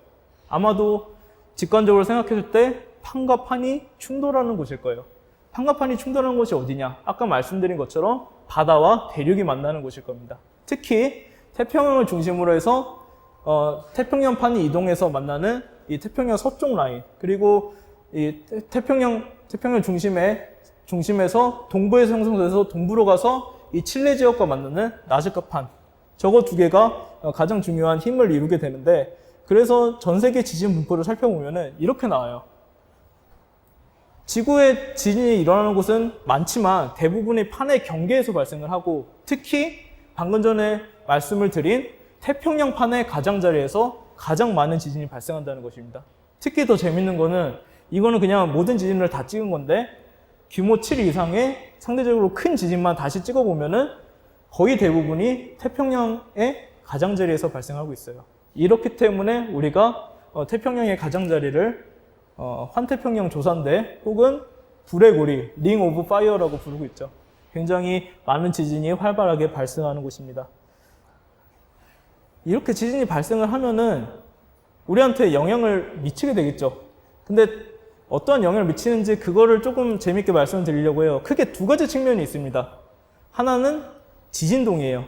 아마도 직관적으로 생각했을 때 판과 판이 충돌하는 곳일 거예요. 판과 판이 충돌하는 곳이 어디냐? 아까 말씀드린 것처럼 바다와 대륙이 만나는 곳일 겁니다. 특히 태평양을 중심으로 해서 태평양판이 이동해서 만나는 이 태평양 서쪽 라인, 그리고 이 태평양 중심에서 동부에서 형성돼서 동부로 가서 이 칠레 지역과 만나는 나즈카판, 저거 두 개가 가장 중요한 힘을 이루게 되는데, 그래서 전 세계 지진 분포를 살펴보면은 이렇게 나와요. 지구에 지진이 일어나는 곳은 많지만 대부분이 판의 경계에서 발생을 하고, 특히 방금 전에 말씀을 드린 태평양판의 가장자리에서 가장 많은 지진이 발생한다는 것입니다. 특히 더 재밌는 거는, 이거는 그냥 모든 지진을 다 찍은 건데 규모 7 이상의 상대적으로 큰 지진만 다시 찍어보면은 거의 대부분이 태평양의 가장자리에서 발생하고 있어요. 이렇기 때문에 우리가 태평양의 가장자리를 환태평양 조산대 혹은 불의 고리, 링 오브 파이어라고 부르고 있죠. 굉장히 많은 지진이 활발하게 발생하는 곳입니다. 이렇게 지진이 발생을 하면은 우리한테 영향을 미치게 되겠죠. 근데 어떠한 영향을 미치는지 그거를 조금 재밌게 말씀드리려고 해요. 크게 두 가지 측면이 있습니다. 하나는 지진동이에요.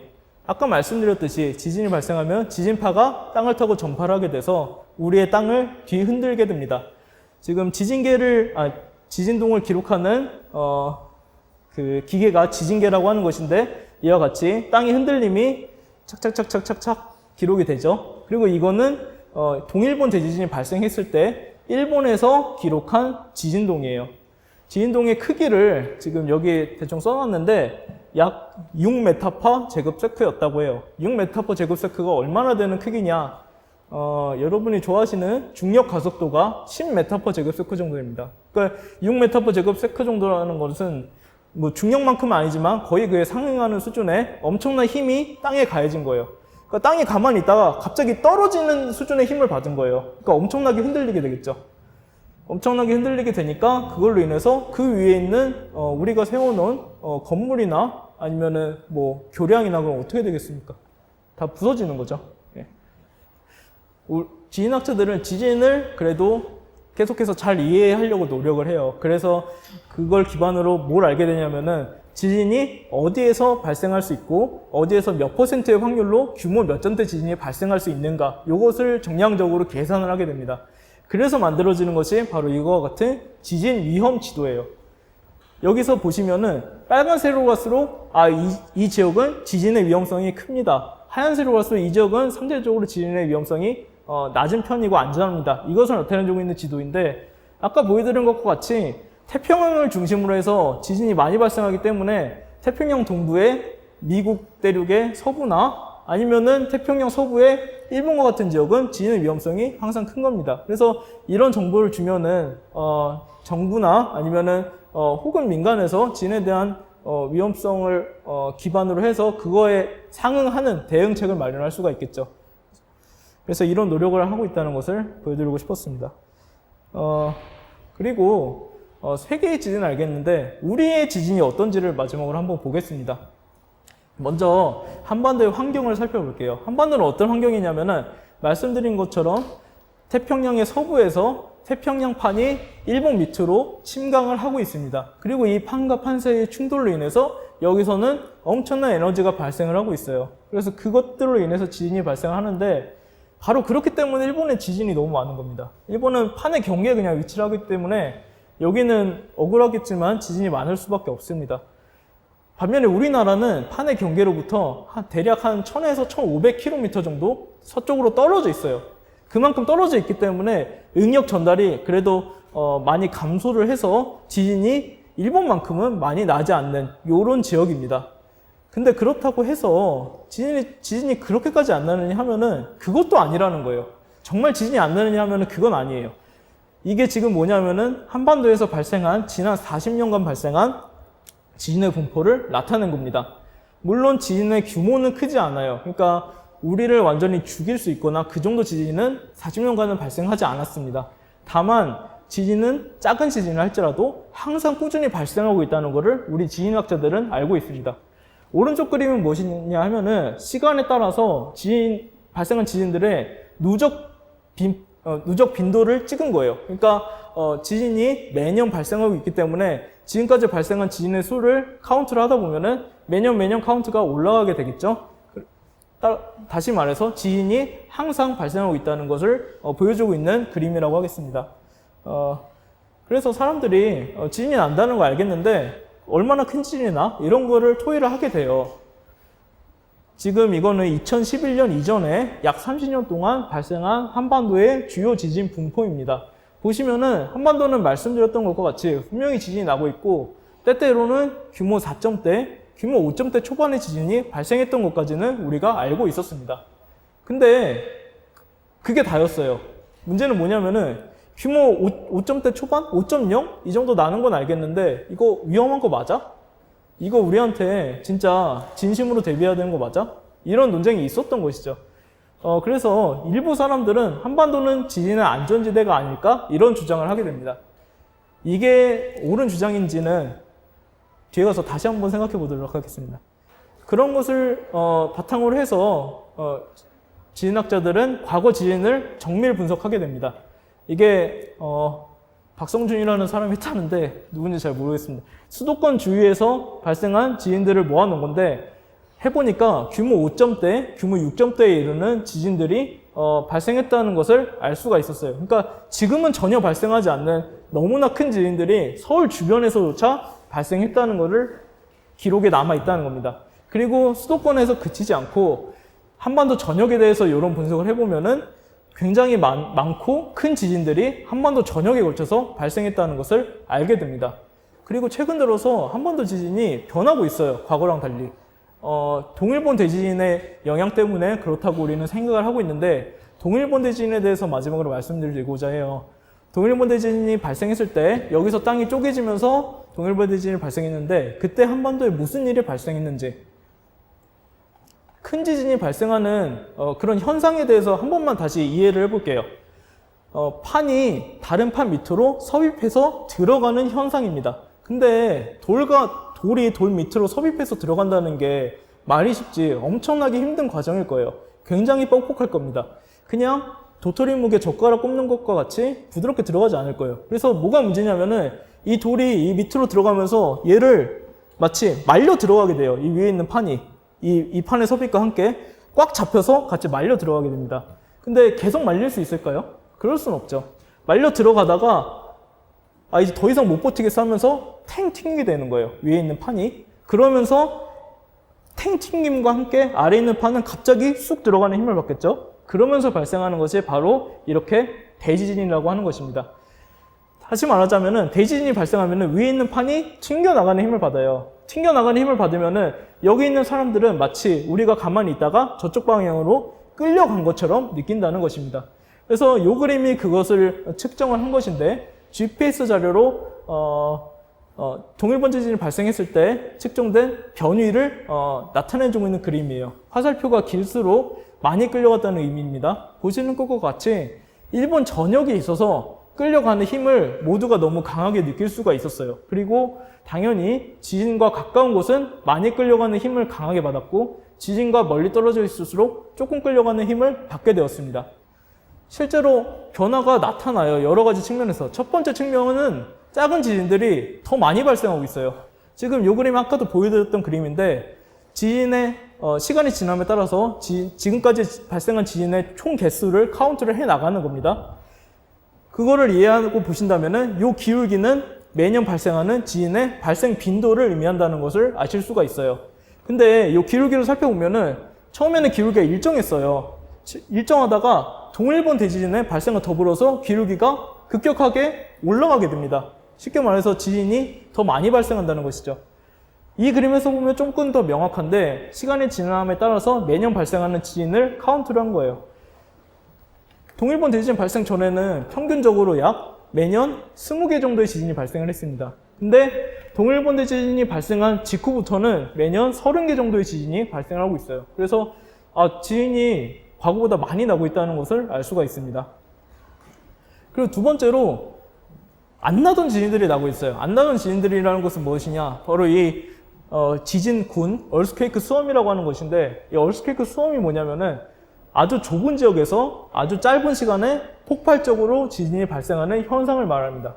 아까 말씀드렸듯이 지진이 발생하면 지진파가 땅을 타고 전파를 하게 돼서 우리의 땅을 뒤흔들게 됩니다. 지금 지진동을 기록하는 그 기계가 지진계라고 하는 것인데, 이와 같이 땅의 흔들림이 착착착착착착 기록이 되죠. 그리고 이거는 동일본 대지진이 발생했을 때 일본에서 기록한 지진동이에요. 지진동의 크기를 지금 여기 대충 써놨는데 약 6메타파 제곱세크였다고 해요. 6메타파 제곱세크가 얼마나 되는 크기냐? 여러분이 좋아하시는 중력 가속도가 10메타파 제곱세크 정도입니다. 그러니까 6메타파 제곱세크 정도라는 것은 뭐 중력만큼은 아니지만 거의 그에 상응하는 수준의 엄청난 힘이 땅에 가해진 거예요. 그러니까 땅이 가만히 있다가 갑자기 떨어지는 수준의 힘을 받은 거예요. 그러니까 엄청나게 흔들리게 되겠죠. 엄청나게 흔들리게 되니까 그걸로 인해서 그 위에 있는 우리가 세워놓은 건물이나 아니면은 뭐 교량이나 그럼 어떻게 되겠습니까? 다 부서지는 거죠. 예. 지진학자들은 지진을 그래도 계속해서 잘 이해하려고 노력을 해요. 그래서 그걸 기반으로 뭘 알게 되냐면은 지진이 어디에서 발생할 수 있고 어디에서 몇 %의 확률로 규모 몇 전대 지진이 발생할 수 있는가, 이것을 정량적으로 계산을 하게 됩니다. 그래서 만들어지는 것이 바로 이거와 같은 지진 위험 지도예요. 여기서 보시면은 빨간색으로 갈수록 이 지역은 지진의 위험성이 큽니다. 하얀색으로 갈수록 이 지역은 상대적으로 지진의 위험성이 낮은 편이고 안전합니다. 이것을 나타내주고 있는 지도인데, 아까 보여드린 것과 같이 태평양을 중심으로 해서 지진이 많이 발생하기 때문에 태평양 동부의 미국 대륙의 서부나 아니면은 태평양 서부의 일본과 같은 지역은 지진의 위험성이 항상 큰 겁니다. 그래서 이런 정보를 주면은 정부나 아니면은 혹은 민간에서 지진에 대한 위험성을 기반으로 해서 그거에 상응하는 대응책을 마련할 수가 있겠죠. 그래서 이런 노력을 하고 있다는 것을 보여드리고 싶었습니다. 그리고 세계의 지진은 알겠는데 우리의 지진이 어떤지를 마지막으로 한번 보겠습니다. 먼저 한반도의 환경을 살펴볼게요. 한반도는 어떤 환경이냐면은 말씀드린 것처럼 태평양의 서부에서 태평양판이 일본 밑으로 침강을 하고 있습니다. 그리고 이 판과 판 사이의 충돌로 인해서 여기서는 엄청난 에너지가 발생을 하고 있어요. 그래서 그것들로 인해서 지진이 발생하는데, 바로 그렇기 때문에 일본의 지진이 너무 많은 겁니다. 일본은 판의 경계에 그냥 위치를 하기 때문에 여기는 억울하겠지만 지진이 많을 수밖에 없습니다. 반면에 우리나라는 판의 경계로부터 대략 한 1000에서 1500km 정도 서쪽으로 떨어져 있어요. 그만큼 떨어져 있기 때문에 응력 전달이 그래도 많이 감소를 해서 지진이 일본만큼은 많이 나지 않는 이런 지역입니다. 근데 그렇다고 해서 지진이 그렇게까지 안 나느냐 하면은 그것도 아니라는 거예요. 정말 지진이 안 나느냐 하면은 그건 아니에요. 이게 지금 뭐냐면은 한반도에서 발생한 지난 40년간 발생한 지진의 분포를 나타낸 겁니다. 물론 지진의 규모는 크지 않아요. 그러니까 우리를 완전히 죽일 수 있거나 그 정도 지진은 40년간은 발생하지 않았습니다. 다만 지진은 작은 지진을 할지라도 항상 꾸준히 발생하고 있다는 것을 우리 지진학자들은 알고 있습니다. 오른쪽 그림은 무엇이냐 하면은 시간에 따라서 발생한 지진들의 누적 빈도를 찍은 거예요. 그러니까 지진이 매년 발생하고 있기 때문에 지금까지 발생한 지진의 수를 카운트를 하다 보면은 매년 카운트가 올라가게 되겠죠. 다시 말해서 지진이 항상 발생하고 있다는 것을 보여주고 있는 그림이라고 하겠습니다. 그래서 사람들이 지진이 난다는 걸 알겠는데 얼마나 큰 지진이나 이런 거를 토의를 하게 돼요. 지금 이거는 2011년 이전에 약 30년 동안 발생한 한반도의 주요 지진 분포입니다. 보시면은 한반도는 말씀드렸던 것과 같이 분명히 지진이 나고 있고 때때로는 규모 4점대, 규모 5점대 초반의 지진이 발생했던 것까지는 우리가 알고 있었습니다. 근데 그게 다였어요. 문제는 뭐냐면은 규모 5점대 초반? 5.0? 이 정도 나는 건 알겠는데 이거 위험한 거 맞아? 이거 우리한테 진짜 진심으로 대비해야 되는 거 맞아? 이런 논쟁이 있었던 것이죠. 그래서 일부 사람들은 한반도는 지진의 안전지대가 아닐까? 이런 주장을 하게 됩니다. 이게 옳은 주장인지는 뒤에 가서 다시 한번 생각해 보도록 하겠습니다. 그런 것을 바탕으로 해서 지진학자들은 과거 지진을 정밀 분석하게 됩니다. 이게 박성준이라는 사람이 했다는데 누군지 잘 모르겠습니다. 수도권 주위에서 발생한 지진들을 모아놓은 건데 해보니까 규모 5점대, 규모 6점대에 이르는 지진들이 발생했다는 것을 알 수가 있었어요. 그러니까 지금은 전혀 발생하지 않는 너무나 큰 지진들이 서울 주변에서조차 발생했다는 것을 기록에 남아있다는 겁니다. 그리고 수도권에서 그치지 않고 한반도 전역에 대해서 이런 분석을 해보면은 굉장히 많고 큰 지진들이 한반도 전역에 걸쳐서 발생했다는 것을 알게 됩니다. 그리고 최근 들어서 한반도 지진이 변하고 있어요. 과거랑 달리. 동일본 대지진의 영향 때문에 그렇다고 우리는 생각을 하고 있는데 동일본 대지진에 대해서 마지막으로 말씀드리고자 해요. 동일본 대지진이 발생했을 때 여기서 땅이 쪼개지면서 동일본 대지진이 발생했는데 그때 한반도에 무슨 일이 발생했는지 큰 지진이 발생하는 그런 현상에 대해서 한 번만 다시 이해를 해볼게요. 판이 다른 판 밑으로 섭입해서 들어가는 현상입니다. 근데 돌이 돌 밑으로 섭입해서 들어간다는 게 말이 쉽지 엄청나게 힘든 과정일 거예요. 굉장히 뻑뻑할 겁니다. 그냥 도토리 묵에 젓가락 꼽는 것과 같이 부드럽게 들어가지 않을 거예요. 그래서 뭐가 문제냐면은 이 돌이 이 밑으로 들어가면서 얘를 마치 말려 들어가게 돼요. 이 위에 있는 판이. 이 판의 섭입과 함께 꽉 잡혀서 같이 말려 들어가게 됩니다. 근데 계속 말릴 수 있을까요? 그럴 수는 없죠. 말려 들어가다가 이제 더 이상 못 버티겠어 하면서 탱 튕기게 되는 거예요. 위에 있는 판이. 그러면서 탱 튕김과 함께 아래에 있는 판은 갑자기 쑥 들어가는 힘을 받겠죠. 그러면서 발생하는 것이 바로 이렇게 대지진이라고 하는 것입니다. 다시 말하자면은 대지진이 발생하면은 위에 있는 판이 튕겨나가는 힘을 받아요. 튕겨나가는 힘을 받으면은 여기 있는 사람들은 마치 우리가 가만히 있다가 저쪽 방향으로 끌려간 것처럼 느낀다는 것입니다. 그래서 이 그림이 그것을 측정을 한 것인데 GPS 자료로 동일본 지진이 발생했을 때 측정된 변위를 나타내주고 있는 그림이에요. 화살표가 길수록 많이 끌려갔다는 의미입니다. 보시는 것과 같이 일본 전역에 있어서 끌려가는 힘을 모두가 너무 강하게 느낄 수가 있었어요. 그리고 당연히 지진과 가까운 곳은 많이 끌려가는 힘을 강하게 받았고 지진과 멀리 떨어져 있을수록 조금 끌려가는 힘을 받게 되었습니다. 실제로 변화가 나타나요. 여러 가지 측면에서. 첫 번째 측면은 작은 지진들이 더 많이 발생하고 있어요. 지금 이 그림은 아까도 보여드렸던 그림인데 지진의 시간이 지남에 따라서 지금까지 발생한 지진의 총 개수를 카운트를 해 나가는 겁니다. 그거를 이해하고 보신다면은 이 기울기는 매년 발생하는 지진의 발생 빈도를 의미한다는 것을 아실 수가 있어요. 근데 이 기울기를 살펴보면은 처음에는 기울기가 일정했어요. 일정하다가 동일본 대지진의 발생과 더불어서 기울기가 급격하게 올라가게 됩니다. 쉽게 말해서 지진이 더 많이 발생한다는 것이죠. 이 그림에서 보면 조금 더 명확한데 시간이 지남에 따라서 매년 발생하는 지진을 카운트를 한 거예요. 동일본 대지진 발생 전에는 평균적으로 약 매년 20개 정도의 지진이 발생을 했습니다. 근데 동일본 대지진이 발생한 직후부터는 매년 30개 정도의 지진이 발생을 하고 있어요. 그래서 지진이 과거보다 많이 나고 있다는 것을 알 수가 있습니다. 그리고 두 번째로 안 나던 지진들이 나고 있어요. 안 나던 지진들이라는 것은 무엇이냐? 바로 이 지진군, 얼스퀘이크 수험이라고 하는 것인데, 이 얼스퀘이크 수험이 뭐냐면은 아주 좁은 지역에서 아주 짧은 시간에 폭발적으로 지진이 발생하는 현상을 말합니다.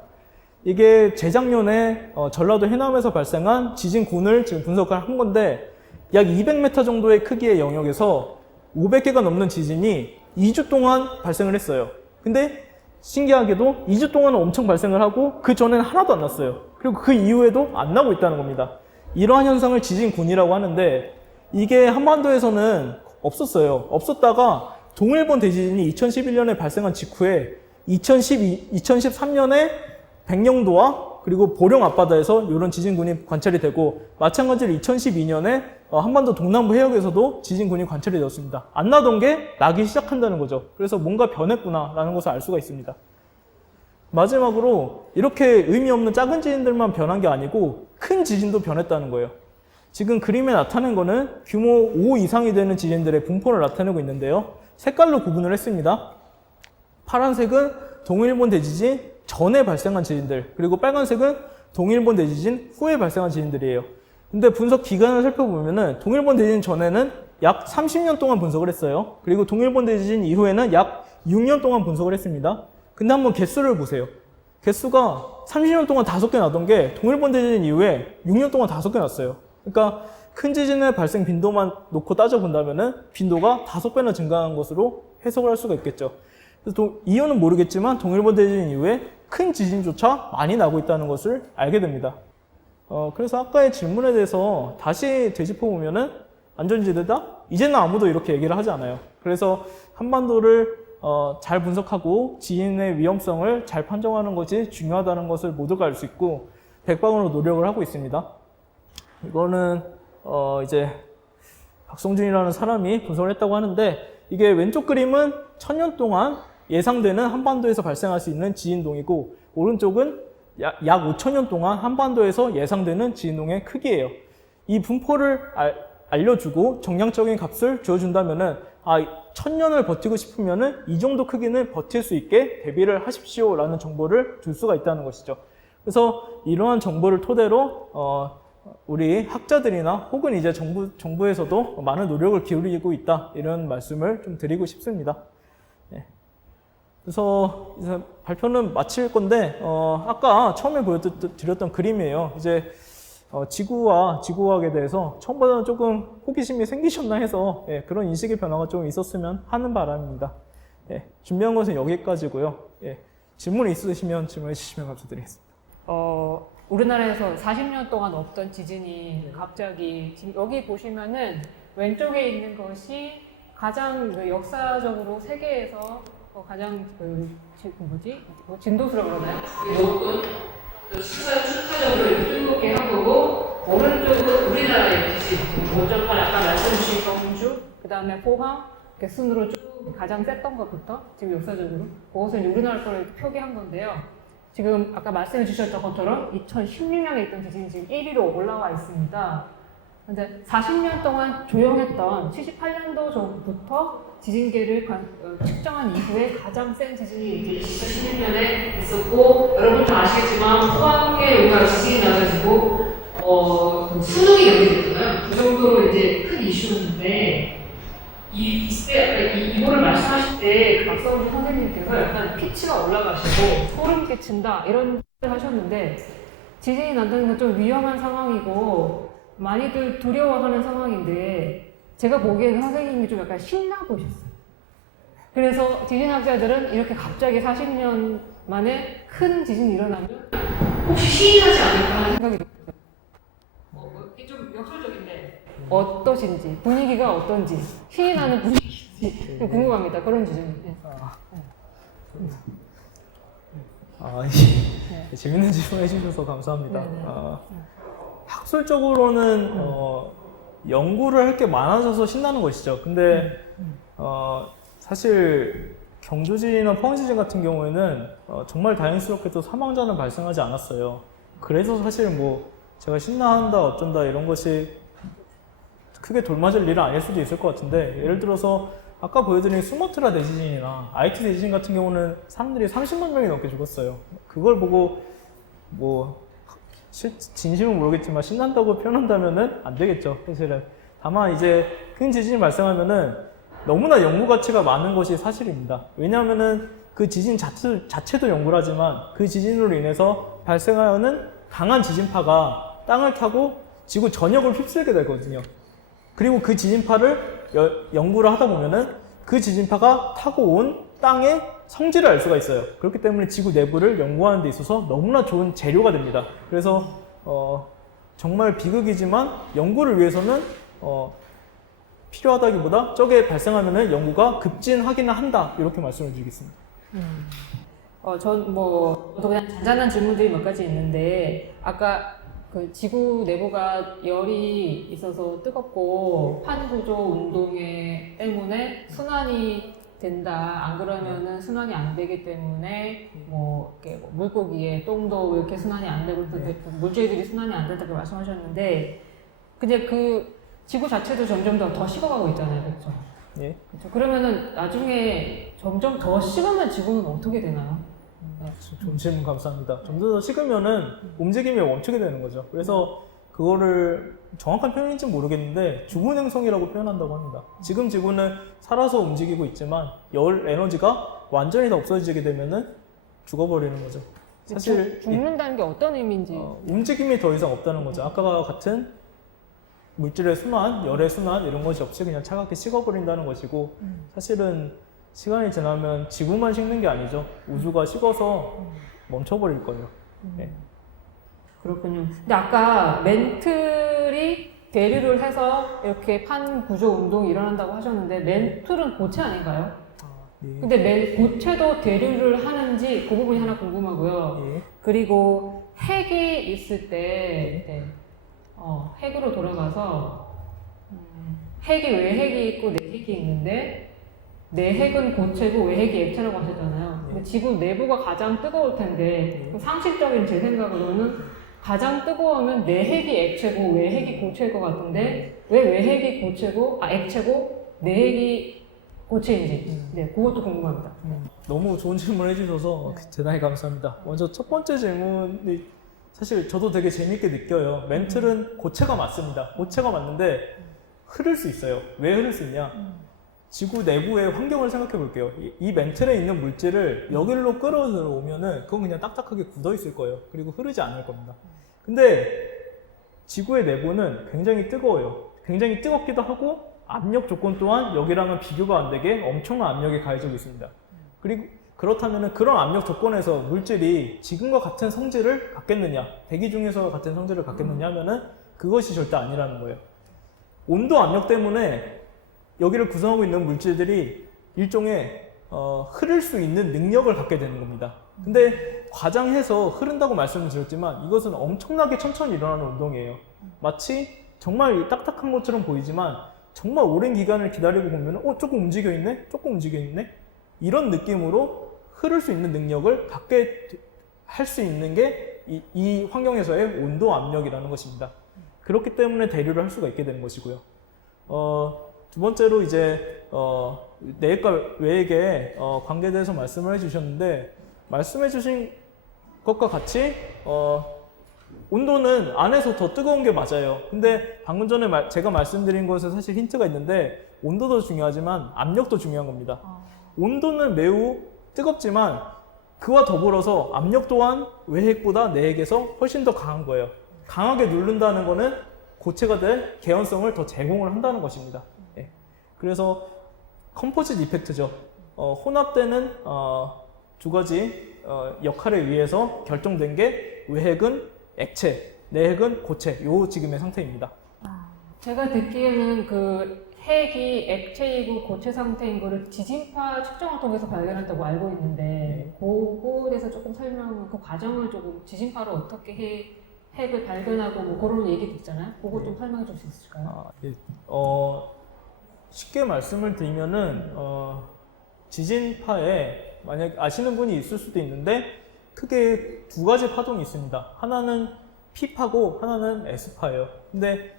이게 재작년에 전라도 해남에서 발생한 지진군을 지금 분석을 한 건데, 약 200m 정도의 크기의 영역에서 500개가 넘는 지진이 2주 동안 발생을 했어요. 근데 신기하게도 2주 동안은 엄청 발생을 하고 그 전에는 하나도 안 났어요. 그리고 그 이후에도 안 나고 있다는 겁니다. 이러한 현상을 지진군이라고 하는데 이게 한반도에서는 없었어요. 없었다가 동일본 대지진이 2011년에 발생한 직후에 2013년에 백령도와 그리고 보령 앞바다에서 이런 지진군이 관찰이 되고 마찬가지로 2012년에 한반도 동남부 해역에서도 지진군이 관찰이 되었습니다. 안 나던 게 나기 시작한다는 거죠. 그래서 뭔가 변했구나라는 것을 알 수가 있습니다. 마지막으로 이렇게 의미 없는 작은 지진들만 변한 게 아니고 큰 지진도 변했다는 거예요. 지금 그림에 나타낸 거는 규모 5 이상이 되는 지진들의 분포를 나타내고 있는데요. 색깔로 구분을 했습니다. 파란색은 동일본 대지진 전에 발생한 지진들, 그리고 빨간색은 동일본 대지진 후에 발생한 지진들이에요. 근데 분석 기간을 살펴보면은 동일본 대지진 전에는 약 30년 동안 분석을 했어요. 그리고 동일본 대지진 이후에는 약 6년 동안 분석을 했습니다. 근데 한번 개수를 보세요. 개수가 30년 동안 5개 나던 게 동일본 대지진 이후에 6년 동안 5개 났어요. 그러니까 큰 지진의 발생 빈도만 놓고 따져본다면은 빈도가 5배나 증가한 것으로 해석을 할 수가 있겠죠. 그래서 이유는 모르겠지만 동일본 대지진 이후에 큰 지진조차 많이 나고 있다는 것을 알게 됩니다. 그래서 아까의 질문에 대해서 다시 되짚어보면은 안전지대다? 이제는 아무도 이렇게 얘기를 하지 않아요. 그래서 한반도를 잘 분석하고 지진의 위험성을 잘 판정하는 것이 중요하다는 것을 모두가 알 수 있고 백방으로 노력을 하고 있습니다. 이거는 이제 박성준이라는 사람이 분석을 했다고 하는데 이게 왼쪽 그림은 1000년 동안 예상되는 한반도에서 발생할 수 있는 지진동이고 오른쪽은 약 5000년 동안 한반도에서 예상되는 지진동의 크기예요. 이 분포를 알려주고 정량적인 값을 주어준다면은 1000년을 버티고 싶으면은 이 정도 크기는 버틸 수 있게 대비를 하십시오라는 정보를 줄 수가 있다는 것이죠. 그래서 이러한 정보를 토대로 우리 학자들이나 혹은 이제 정부에서도 많은 노력을 기울이고 있다 이런 말씀을 좀 드리고 싶습니다. 네. 그래서 이제 발표는 마칠 건데 아까 처음에 보여드렸던 그림이에요. 이제 지구와 지구과학에 대해서 처음보다는 조금 호기심이 생기셨나 해서 그런 인식의 변화가 좀 있었으면 하는 바람입니다. 준비한 것은 여기까지고요. 질문이 있으시면 질문해 주시면 감사드리겠습니다. 우리나라에서 40년 동안 없던 지진이 갑자기 지금 여기 보시면은 왼쪽에 있는 것이 가장 역사적으로 세계에서 가장 진도수라고 그러나요? 높은 수사적으로 행복해 한 거고 오른쪽은 우리나라의 지진 5.8 아까 말씀 주신 경주 그 다음에 포항 이렇게 순으로 쭉 가장 셌던 것부터 지금 역사적으로 그것은 우리나라 거를 표기한 건데요. 지금 아까 말씀해 주셨던 것처럼 2016년에 있던 지진이 지금 1위로 올라와 있습니다. 근데 40년 동안 조용했던 78년도 전부터 지진계를 측정한 이후에 가장 센 지진이 이제 2016년에 있었고 여러분도 아시겠지만 포항에 우리가 지진이 나가지고 수능이 연기됐잖아요. 그 정도로 이제 큰 이슈였는데 이거를 말씀하실 때 박성준 선생님께서 약간 피치가 올라가시고 소름 끼친다 이런 말을 하셨는데 지진이 난다는 건 좀 위험한 상황이고 많이들 두려워하는 상황인데 제가 보기에는 선생님이 좀 약간 신나 보셨어요. 그래서 지진학자들은 이렇게 갑자기 40년 만에 큰 지진이 일어나면 혹시 신이 나지 않을까 하는 생각이 들었어요. 이게 좀 역설적인데 어떠신지, 분위기가 어떤지, 신이 나는 분위기인지 좀 궁금합니다. 그런 지진이. 재밌는 질문 해주셔서 감사합니다. 네네. 학술적으로는 연구를 할 게 많아져서 신나는 것이죠. 근데 사실 경주지진이나 포항지진 같은 경우에는 정말 다행스럽게도 사망자는 발생하지 않았어요. 그래서 사실 뭐 제가 신나한다 어쩐다 이런 것이 크게 돌맞을 일은 아닐 수도 있을 것 같은데, 예를 들어서 아까 보여드린 수마트라 대지진이나 아이티 대지진 같은 경우는 사람들이 30만 명이 넘게 죽었어요. 그걸 보고 뭐 진심은 모르겠지만 신난다고 표현한다면은 안 되겠죠, 사실은. 다만 이제 큰 지진이 발생하면은 너무나 연구 가치가 많은 것이 사실입니다. 왜냐하면은 그 지진 자체도 연구를 하지만 그 지진으로 인해서 발생하는 강한 지진파가 땅을 타고 지구 전역을 휩쓸게 되거든요. 그리고 그 지진파를 연구를 하다 보면은 그 지진파가 타고 온 땅의 성질을 알 수가 있어요. 그렇기 때문에 지구 내부를 연구하는 데 있어서 너무나 좋은 재료가 됩니다. 그래서 정말 비극이지만 연구를 위해서는 필요하다기보다 저게 발생하면은 연구가 급진하기는 한다, 이렇게 말씀을 드리겠습니다. 저도 그냥 잔잔한 질문들이 몇 가지 있는데, 아까 그 지구 내부가 열이 있어서 뜨겁고 판구조 운동에 때문에 순환이 된다. 안 그러면은 순환이 안 되기 때문에 뭐 이렇게 뭐 물고기의 똥도 이렇게 순환이 안 되고 물질들이 순환이 안 된다고 말씀하셨는데, 근데 그 지구 자체도 점점 더 식어가고 있잖아요, 그렇죠? 예. 그렇죠. 그러면은 나중에 점점 더 식으면 지구는 어떻게 되나요? 좋은 질문 감사합니다. 좀 더 식으면은 움직임이 멈추게 되는 거죠. 그래서 그거를 정확한 표현인지는 모르겠는데 죽은 행성이라고 표현한다고 합니다. 지금 지구는 살아서 움직이고 있지만 열 에너지가 완전히 다 없어지게 되면은 죽어버리는 거죠. 사실 죽는다는 게 어떤 의미인지. 움직임이 더 이상 없다는 거죠. 아까와 같은 물질의 순환, 열의 순환 이런 것이 없이 그냥 차갑게 식어버린다는 것이고, 사실은 시간이 지나면 지구만 식는 게 아니죠. 우주가 식어서 멈춰버릴 거예요. 네. 그렇군요. 근데 아까 멘틀이 대류를 해서 이렇게 판 구조 운동이 일어난다고 하셨는데, 멘틀은 고체 아닌가요? 네. 근데 고체도 대류를 하는지 그 부분이 하나 궁금하고요. 예. 그리고 핵이 있을 때 핵으로 돌아가서 핵이 외핵이 있고 내핵이 있는데, 내핵은 고체고 외핵이 액체라고 하셨잖아요. 근데 지구 내부가 가장 뜨거울 텐데, 상식적인 제 생각으로는 가장 뜨거우면 내핵이 액체고 외핵이 고체일 것 같은데, 왜 외핵이 액체고 내핵이 고체인지, 네, 그것도 궁금합니다. 너무 좋은 질문 해주셔서 대단히 감사합니다. 먼저 첫 번째 질문이 사실 저도 되게 재밌게 느껴요. 멘틀은 고체가 맞습니다. 고체가 맞는데 흐를 수 있어요. 왜 흐를 수 있냐? 지구 내부의 환경을 생각해 볼게요. 이 멘틀에 있는 물질을 여기로 끌어 들어오면은 그건 그냥 딱딱하게 굳어 있을 거예요. 그리고 흐르지 않을 겁니다. 근데 지구의 내부는 굉장히 뜨거워요. 굉장히 뜨겁기도 하고 압력 조건 또한 여기랑은 비교가 안 되게 엄청난 압력이 가해지고 있습니다. 그리고 그렇다면 그런 압력 조건에서 물질이 지금과 같은 성질을 갖겠느냐, 대기 중에서 같은 성질을 갖겠느냐 하면은 그것이 절대 아니라는 거예요. 온도 압력 때문에 여기를 구성하고 있는 물질들이 일종의 흐를 수 있는 능력을 갖게 되는 겁니다. 근데 과장해서 흐른다고 말씀을 드렸지만 이것은 엄청나게 천천히 일어나는 운동이에요. 마치 정말 딱딱한 것처럼 보이지만 정말 오랜 기간을 기다리고 보면 조금 움직여 있네? 조금 움직여 있네? 이런 느낌으로 흐를 수 있는 능력을 갖게 할 수 있는 게 이 환경에서의 온도 압력이라는 것입니다. 그렇기 때문에 대류를 할 수가 있게 되는 것이고요. 두 번째로 이제 내핵과 외핵의 관계에 대해서 말씀을 해주셨는데, 말씀해주신 것과 같이 온도는 안에서 더 뜨거운 게 맞아요. 근데 방금 전에 제가 말씀드린 것에 사실 힌트가 있는데, 온도도 중요하지만 압력도 중요한 겁니다. 온도는 매우 뜨겁지만 그와 더불어서 압력 또한 외핵보다 내핵에서 훨씬 더 강한 거예요. 강하게 누른다는 거는 고체가 될 개연성을 더 제공을 한다는 것입니다. 그래서 컴포짓 이펙트죠. 혼합되는 두 가지 역할에 의해서 결정된 게 외핵은 액체, 내핵은 고체, 요 지금의 상태입니다. 제가 듣기에는 그 핵이 액체이고 고체 상태인 거를 지진파 측정을 통해서 발견했다고 알고 있는데 그거에 대해서 조금 그 과정을 조금 지진파로 어떻게 핵을 발견하고 뭐 그런 얘기도 있잖아요. 그거 좀 설명해 줄 수 있을까요? 예. 쉽게 말씀을 드리면은 지진파에 만약 아시는 분이 있을 수도 있는데 크게 두 가지 파동이 있습니다. 하나는 P파고 하나는 S파예요. 근데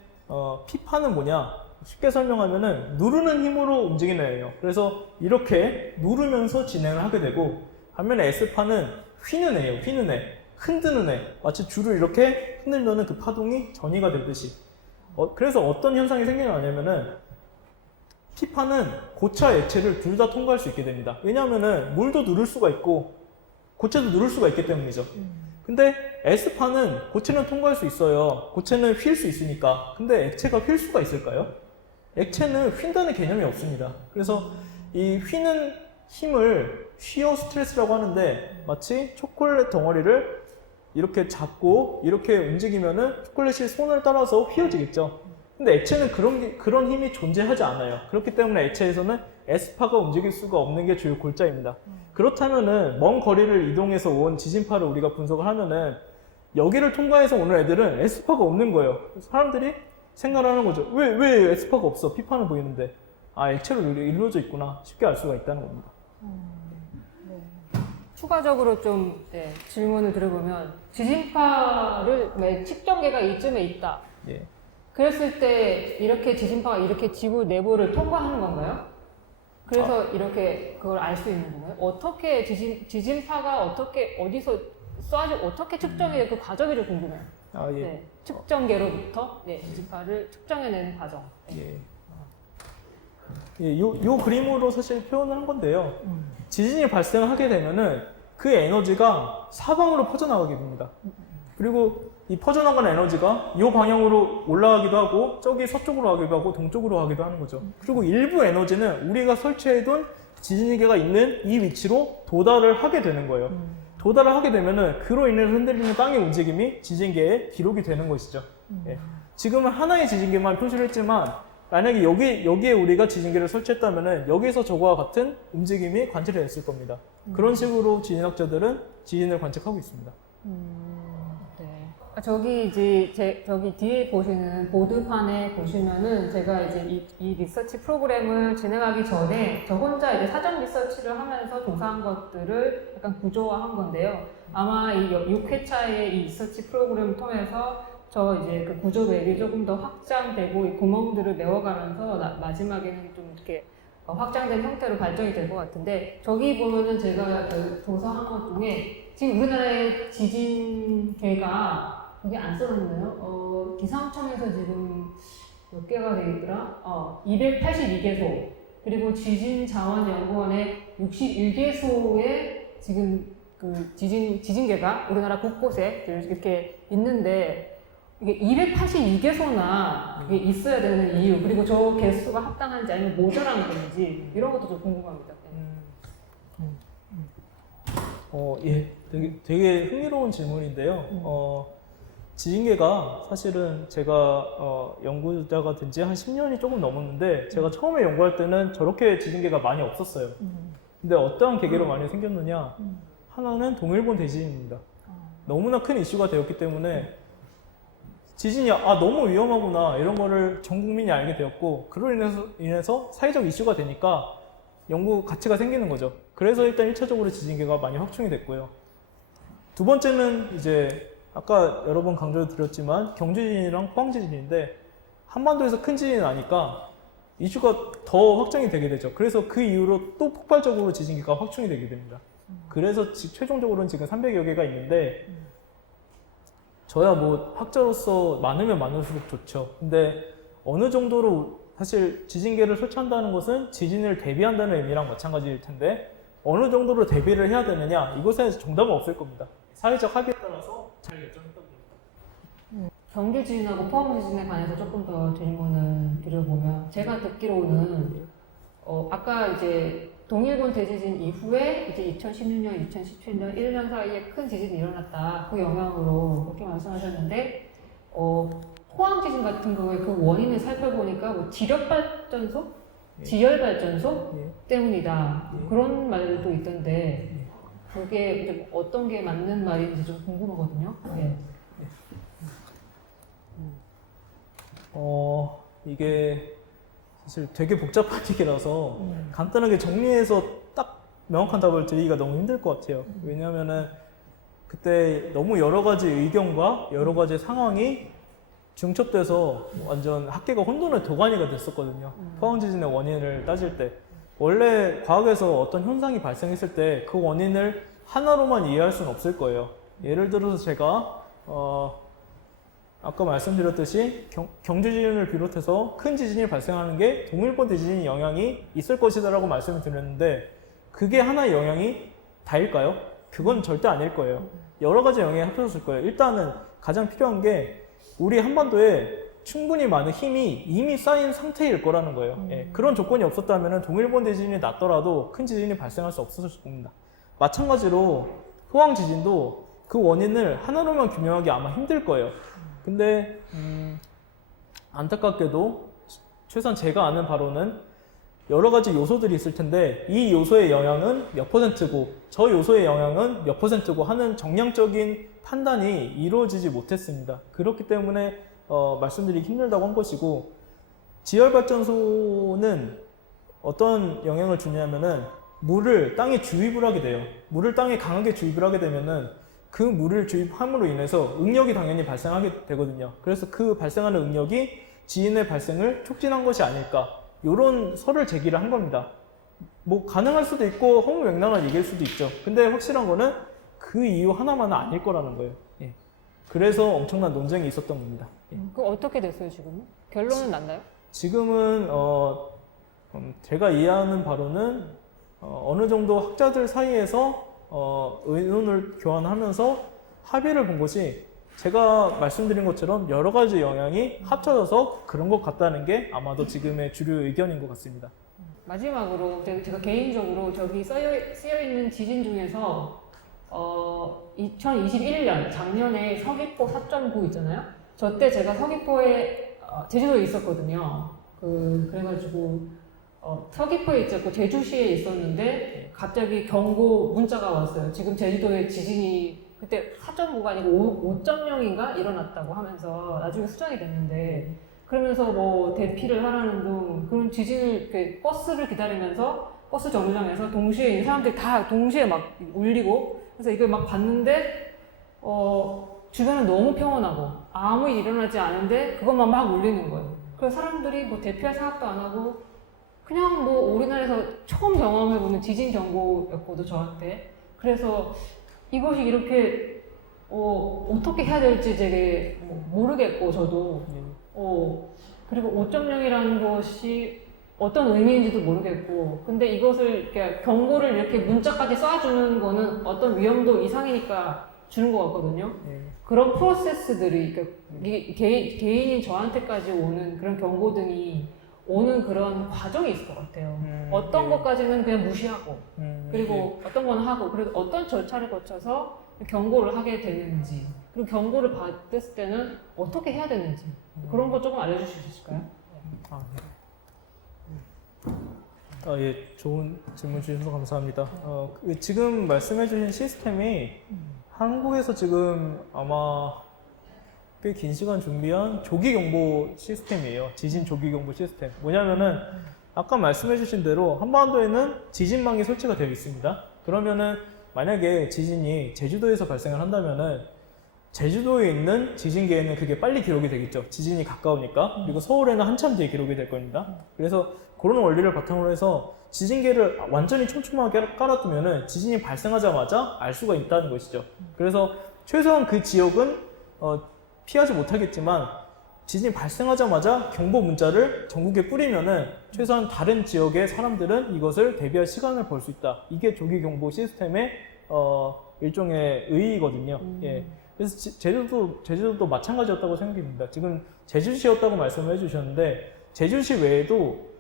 P파는 뭐냐? 쉽게 설명하면은 누르는 힘으로 움직이는 애예요. 그래서 이렇게 누르면서 진행을 하게 되고 반면에 S파는 휘는 애예요. 휘는 애, 흔드는 애. 마치 줄을 이렇게 흔들면은 그 파동이 전이가 되듯이. 그래서 어떤 현상이 생겨나냐면은 P파는 고차 액체를 둘 다 통과할 수 있게 됩니다. 왜냐하면은 물도 누를 수가 있고 고체도 누를 수가 있기 때문이죠. 근데 S파는 고체는 통과할 수 있어요. 고체는 휠 수 있으니까. 근데 액체가 휠 수가 있을까요? 액체는 휜다는 개념이 없습니다. 그래서 이 휘는 힘을 쉬어 스트레스라고 하는데 마치 초콜릿 덩어리를 이렇게 잡고 이렇게 움직이면은 초콜릿이 손을 따라서 휘어지겠죠. 근데 액체는 그런 힘이 존재하지 않아요. 그렇기 때문에 액체에서는 S파가 움직일 수가 없는 게 주요 골자입니다. 그렇다면은 먼 거리를 이동해서 온 지진파를 우리가 분석을 하면은 여기를 통과해서 오는 애들은 S파가 없는 거예요. 사람들이 생각을 하는 거죠. 왜 S파가 없어? P파는 보이는데. 액체로 이루어져 있구나. 쉽게 알 수가 있다는 겁니다. 추가적으로 좀 질문을 들어보면 지진파를 측정계가 이쯤에 있다. 예. 그랬을 때 이렇게 지진파가 이렇게 지구 내부를 통과하는 건가요? 그래서 이렇게 그걸 알 수 있는 건가요? 어떻게 지진파가 어디서 어떻게 측정해요? 그 과정이 좀 궁금해요. 예. 네, 측정계로부터 지진파를 측정해내는 과정. 예. 요 그림으로 사실 표현을 한 건데요. 지진이 발생하게 되면은 그 에너지가 사방으로 퍼져나가게 됩니다. 그리고 이 퍼져나가는 에너지가 이 방향으로 올라가기도 하고 저기 서쪽으로 가기도 하고 동쪽으로 가기도 하는 거죠. 그리고 일부 에너지는 우리가 설치해둔 지진계가 있는 이 위치로 도달을 하게 되는 거예요. 도달을 하게 되면은 그로 인해서 흔들리는 땅의 움직임이 지진계에 기록이 되는 것이죠. 예. 지금은 하나의 지진계만 표시를 했지만 만약에 여기에 우리가 지진계를 설치했다면은 여기서 저거와 같은 움직임이 관찰이 됐을 겁니다. 그런 식으로 지진학자들은 지진을 관측하고 있습니다. 네. 저기 뒤에 보시는 보드판에 보시면은 제가 이제 이 리서치 프로그램을 진행하기 전에 저 혼자 이제 사전 리서치를 하면서 조사한 것들을 약간 구조화한 건데요. 아마 이 6회차의 이 리서치 프로그램을 통해서 이제 그 구조 맵이 조금 더 확장되고 이 구멍들을 메워가면서 마지막에는 좀 이렇게 확장된 형태로 발전이 될 것 같은데 저기 보면은 제가 그 조사한 것 중에 지금 우리나라의 지진계가 여기 안 써놨나요? 기상청에서 지금 몇 개가 되겠더라? 282개소 그리고 지진자원연구원의 61개소의 지금 그 지진계가 우리나라 곳곳에 이렇게 있는데 이게 282개소나 이게 있어야 되는 이유, 그리고 저 개수가 합당한지 아니면 모자란 건지, 이런 것도 좀 궁금합니다. 예. 되게 흥미로운 질문인데요. 지진계가 사실은 제가 연구자가 된 지 한 10년이 조금 넘었는데 제가 처음에 연구할 때는 저렇게 지진계가 많이 없었어요. 근데 어떠한 계기로 많이 생겼느냐? 하나는 동일본 대지진입니다. 너무나 큰 이슈가 되었기 때문에 지진이 너무 위험하구나 이런 거를 전 국민이 알게 되었고 그로 인해서 사회적 이슈가 되니까 연구 가치가 생기는 거죠. 그래서 일단 1차적으로 지진계가 많이 확충이 됐고요. 두 번째는 이제 아까 여러 번 강조드렸지만 경주지진이랑 포항지진인데 한반도에서 큰 지진이 나니까 이슈가 더 확장이 되게 되죠. 그래서 그 이후로 또 폭발적으로 지진계가 확충이 되게 됩니다. 그래서 최종적으로는 지금 300여 개가 있는데 저야 뭐 학자로서 많으면 많을수록 좋죠. 근데 어느 정도로 사실 지진계를 설치한다는 것은 지진을 대비한다는 의미랑 마찬가지일 텐데 어느 정도로 대비를 해야 되느냐 이것에 정답은 없을 겁니다. 사회적 합의에 따라서 잘 결정했다고 봅니다. 경주 지진하고 포항 지진에 관해서 조금 더 질문을 드려보면 제가 듣기로는 아까 이제 동일본 대지진 이후에 이제 2016년, 2017년 1년 사이에 큰 지진이 일어났다. 그 영향으로 그렇게 말씀하셨는데 포항 지진 같은 경우에 그 원인을 살펴보니까 뭐 지력발전소, 지열발전소 때문이다. 그런 말도 있던데 그게 이제 어떤 게 맞는 말인지 좀 궁금하거든요. 네. 이게 사실 되게 복잡한 얘기라서 간단하게 정리해서 딱 명확한 답을 드리기가 너무 힘들 것 같아요. 왜냐하면은 그때 너무 여러 가지 의견과 여러 가지 상황이 중첩돼서 완전 학계가 혼돈의 도가니가 됐었거든요. 포항 지진의 원인을 따질 때 원래 과학에서 어떤 현상이 발생했을 때 그 원인을 하나로만 이해할 수는 없을 거예요. 예를 들어서 제가 아까 말씀드렸듯이 경주지진을 비롯해서 큰 지진이 발생하는 게 동일본 대지진 영향이 있을 것이다라고 말씀을 드렸는데 그게 하나의 영향이 다일까요? 그건 절대 아닐 거예요. 여러 가지 영향이 합쳐졌을 거예요. 일단은 가장 필요한 게 우리 한반도에 충분히 많은 힘이 이미 쌓인 상태일 거라는 거예요. 예, 그런 조건이 없었다면 동일본 대지진이 났더라도 큰 지진이 발생할 수 없었을 겁니다. 마찬가지로 포항 지진도 그 원인을 하나로만 규명하기 아마 힘들 거예요. 근데 안타깝게도 최소한 제가 아는 바로는 여러 가지 요소들이 있을 텐데 이 요소의 영향은 몇 %고 저 요소의 영향은 몇 %고 하는 정량적인 판단이 이루어지지 못했습니다. 그렇기 때문에 말씀드리기 힘들다고 한 것이고 지열발전소는 어떤 영향을 주냐면은 물을 땅에 주입을 하게 돼요. 물을 땅에 강하게 주입을 하게 되면은 그 물을 주입함으로 인해서 응력이 당연히 발생하게 되거든요. 그래서 그 발생하는 응력이 지진의 발생을 촉진한 것이 아닐까 이런 설을 제기를 한 겁니다. 뭐 가능할 수도 있고 허무맹랑한 얘기일 수도 있죠. 근데 확실한 거는 그 이유 하나만은 아닐 거라는 거예요. 예. 그래서 엄청난 논쟁이 있었던 겁니다. 예. 그 어떻게 됐어요 지금은? 결론은 났나요? 지금은 제가 이해하는 바로는 어느 정도 학자들 사이에서 의논을 교환하면서 합의를 본 것이 제가 말씀드린 것처럼 여러 가지 영향이 합쳐져서 그런 것 같다는 게 아마도 지금의 주류 의견인 것 같습니다. 마지막으로 제가 개인적으로 저기 쓰여 있는 지진 중에서 2021년 작년에 서귀포 4.9 있잖아요. 저 때 제가 서귀포에 제주도에 있었거든요. 그래가지고 서귀포에 있었고 제주시에 있었는데 갑자기 경고 문자가 왔어요. 지금 제주도에 지진이 그때 4.5가 아니고 5.0인가 일어났다고 하면서 나중에 수정이 됐는데 그러면서 뭐 대피를 하라는 등 그런 지진을 버스를 기다리면서 버스 정류장에서 동시에 이 사람들이 다 동시에 막 울리고 그래서 이걸 막 봤는데 주변은 너무 평온하고 아무 일 일어나지 않은데 그것만 막 울리는 거예요. 그래서 사람들이 뭐 대피할 생각도 안 하고 그냥 뭐 우리나라에서 처음 경험해보는 지진 경고였거든 저한테. 그래서 이것이 이렇게 어떻게 해야 될지 되게 모르겠고 저도 그리고 5.0이라는 것이 어떤 의미인지도 모르겠고 근데 이것을 이렇게 경고를 이렇게 문자까지 쏴주는 거는 어떤 위험도 이상이니까 주는 것 같거든요. 그런 프로세스들이 그러니까 개인인 저한테까지 오는 그런 경고 등이 오는 그런 과정이 있을 것 같아요. 어떤 것까지는 그냥 무시하고 그리고 어떤 건 하고 그리고 어떤 절차를 거쳐서 경고를 하게 되는지 그리고 경고를 받았을 때는 어떻게 해야 되는지 그런 거 조금 알려주실 수 있을까요? 예, 좋은 질문 주셔서 감사합니다. 지금 말씀해주신 시스템이 한국에서 지금 아마 꽤 긴 시간 준비한 조기경보 시스템이에요. 지진 조기경보 시스템. 뭐냐면은 아까 말씀해주신 대로 한반도에는 지진망이 설치가 되어 있습니다. 그러면은 만약에 지진이 제주도에서 발생을 한다면은 제주도에 있는 지진계에는 그게 빨리 기록이 되겠죠. 지진이 가까우니까. 그리고 서울에는 한참 뒤에 기록이 될 겁니다. 그래서 그런 원리를 바탕으로 해서 지진계를 완전히 촘촘하게 깔아두면은 지진이 발생하자마자 알 수가 있다는 것이죠. 그래서 최소한 그 지역은 피하지 못하겠지만 지진이 발생하자마자 경보 문자를 전국에 뿌리면은 최소한 다른 지역의 사람들은 이것을 대비할 시간을 벌 수 있다. 이게 조기경보 시스템의 일종의 의의거든요. 예. 그래서 제주도도 마찬가지였다고 생각합니다. 지금 제주시였다고 말씀을 해주셨는데 제주시 외에도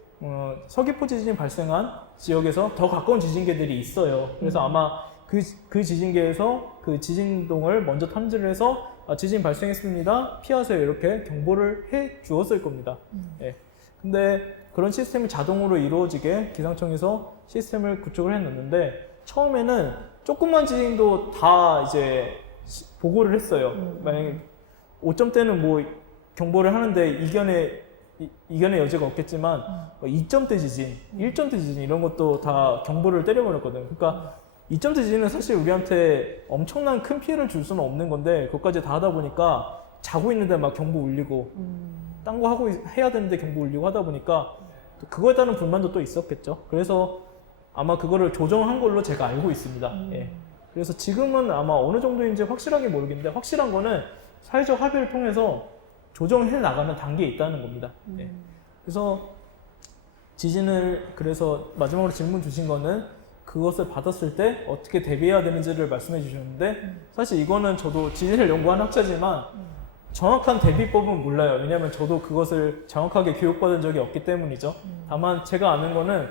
서귀포 지진이 발생한 지역에서 더 가까운 지진계들이 있어요. 그래서 아마 그 지진계에서 그 지진동을 먼저 탐지를 해서 지진 발생했습니다. 피하세요. 이렇게 경보를 해 주었을 겁니다. 예. 근데 그런 시스템이 자동으로 이루어지게 기상청에서 시스템을 구축을 해놨는데 처음에는 조그만 지진도 다 이제 보고를 했어요. 만약에 5점대는 뭐 경보를 하는데 이견의 여지가 없겠지만 2점대 지진, 1점대 지진 이런 것도 다 경보를 때려버렸거든요. 그러니까 2점대 지진은 사실 우리한테 엄청난 큰 피해를 줄 수는 없는 건데 그것까지 다 하다 보니까 자고 있는데 막 경보 울리고 딴 거 하고 해야 되는데 경보 울리고 하다 보니까 또 그거에 따른 불만도 또 있었겠죠. 그래서 아마 그거를 조정한 걸로 제가 알고 있습니다. 예. 그래서 지금은 아마 어느 정도인지 확실하게 모르겠는데 확실한 거는 사회적 합의를 통해서 조정해 나가는 단계에 있다는 겁니다. 예. 그래서 지진을 그래서 마지막으로 질문 주신 거는 그것을 받았을 때 어떻게 대비해야 되는지를 말씀해 주셨는데 사실 이거는 저도 지진을 연구한 학자지만 정확한 대비법은 몰라요. 왜냐하면 저도 그것을 정확하게 교육받은 적이 없기 때문이죠. 다만 제가 아는 거는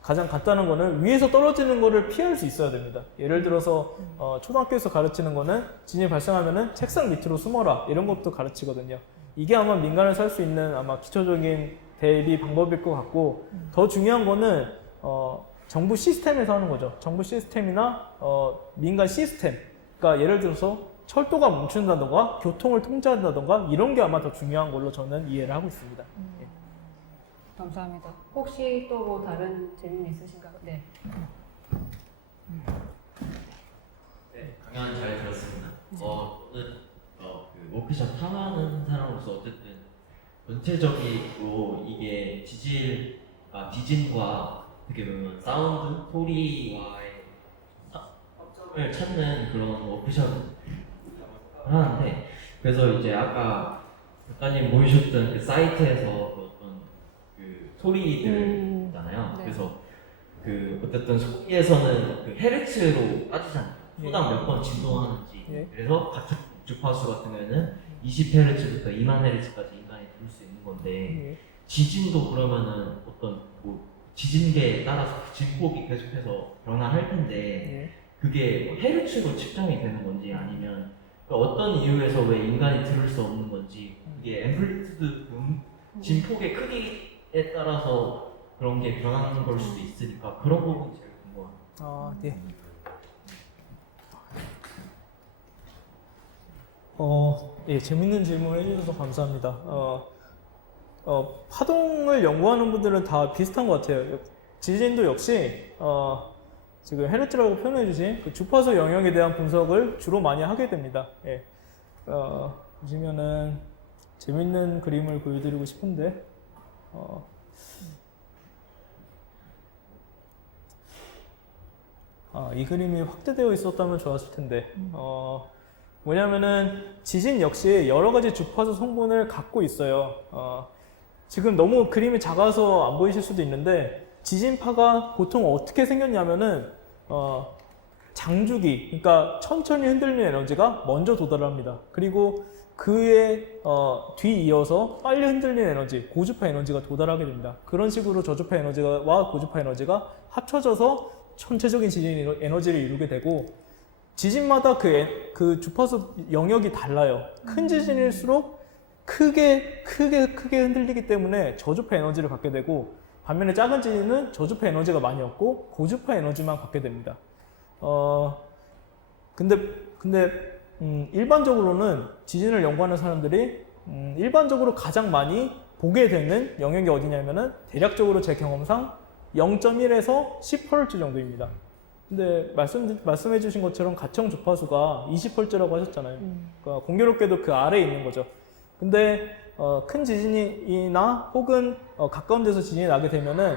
가장 간단한 거는 위에서 떨어지는 거를 피할 수 있어야 됩니다. 예를 들어서 초등학교에서 가르치는 거는 지진이 발생하면은 책상 밑으로 숨어라 이런 것도 가르치거든요. 이게 아마 민간에서 할 수 있는 아마 기초적인 대비 방법일 것 같고 더 중요한 거는 정부 시스템에서 하는 거죠. 정부 시스템이나 민간 시스템. 그러니까 예를 들어서 철도가 멈춘다던가 교통을 통제한다던가 이런 게 아마 더 중요한 걸로 저는 이해를 하고 있습니다. 예. 감사합니다. 혹시 또 뭐 다른 질문 있으신가요? 네. 네, 강연 잘 들었습니다. 저는 그 워크숍 탐하는 사람으로서 어쨌든 전체적이고 이게 지진과 어떻게 보면 사운드, 소리와의 합점을 찾는 그런 워크숍을 하는데 그래서 이제 아까 작가님 보여주셨던 그 사이트에서 어떤 그 소리들 있잖아요. 네. 그래서 그 어쨌든 소리에서는 그 헤르츠로 따지잖아요. 초당 몇 번 진동하는지. 예. 그래서 같은 주파수 같은 경우에는 20Hz부터 2만 Hz까지 인간이 들을 수 있는 건데 예. 지진도 그러면은 어떤 뭐 지진계에 따라서 진폭이 계속해서 변화할 텐데 예. 그게 뭐 헤르츠로 측정이 되는 건지 아니면 어떤 이유에서 왜 인간이 들을 수 없는 건지 이게 앰플리튜드 진폭의 크기에 따라서 그런 게 변하는 걸 수도 있으니까 그런 부분이 제일 궁금합니다. 네. 예, 재밌는 질문 해주셔서 감사합니다. 파동을 연구하는 분들은 다 비슷한 것 같아요. 지진도 역시, 지금 헤르츠라고 표현해주신 그 주파수 영역에 대한 분석을 주로 많이 하게 됩니다. 예. 보시면은 재밌는 그림을 보여드리고 싶은데, 이 그림이 확대되어 있었다면 좋았을 텐데, 뭐냐면은 지진 역시 여러 가지 주파수 성분을 갖고 있어요. 지금 너무 그림이 작아서 안 보이실 수도 있는데 지진파가 보통 어떻게 생겼냐면은 장주기, 그러니까 천천히 흔들리는 에너지가 먼저 도달합니다. 그리고 그에 뒤이어서 빨리 흔들리는 에너지, 고주파 에너지가 도달하게 됩니다. 그런 식으로 저주파 에너지와 고주파 에너지가 합쳐져서 전체적인 지진 에너지를 이루게 되고 지진마다 그 주파수 영역이 달라요. 큰 지진일수록 크게 흔들리기 때문에 저주파 에너지를 갖게 되고 반면에 작은 지진은 저주파 에너지가 많이 없고 고주파 에너지만 갖게 됩니다. 근데 일반적으로는 지진을 연구하는 사람들이 일반적으로 가장 많이 보게 되는 영역이 어디냐면은 대략적으로 제 경험상 0.1에서 10Hz 정도입니다. 근데 말씀해 주신 것처럼 가청 주파수가 20Hz라고 하셨잖아요. 그러니까 공교롭게도 그 아래에 있는 거죠. 근데 큰 지진이나 혹은 가까운 데서 지진이 나게 되면은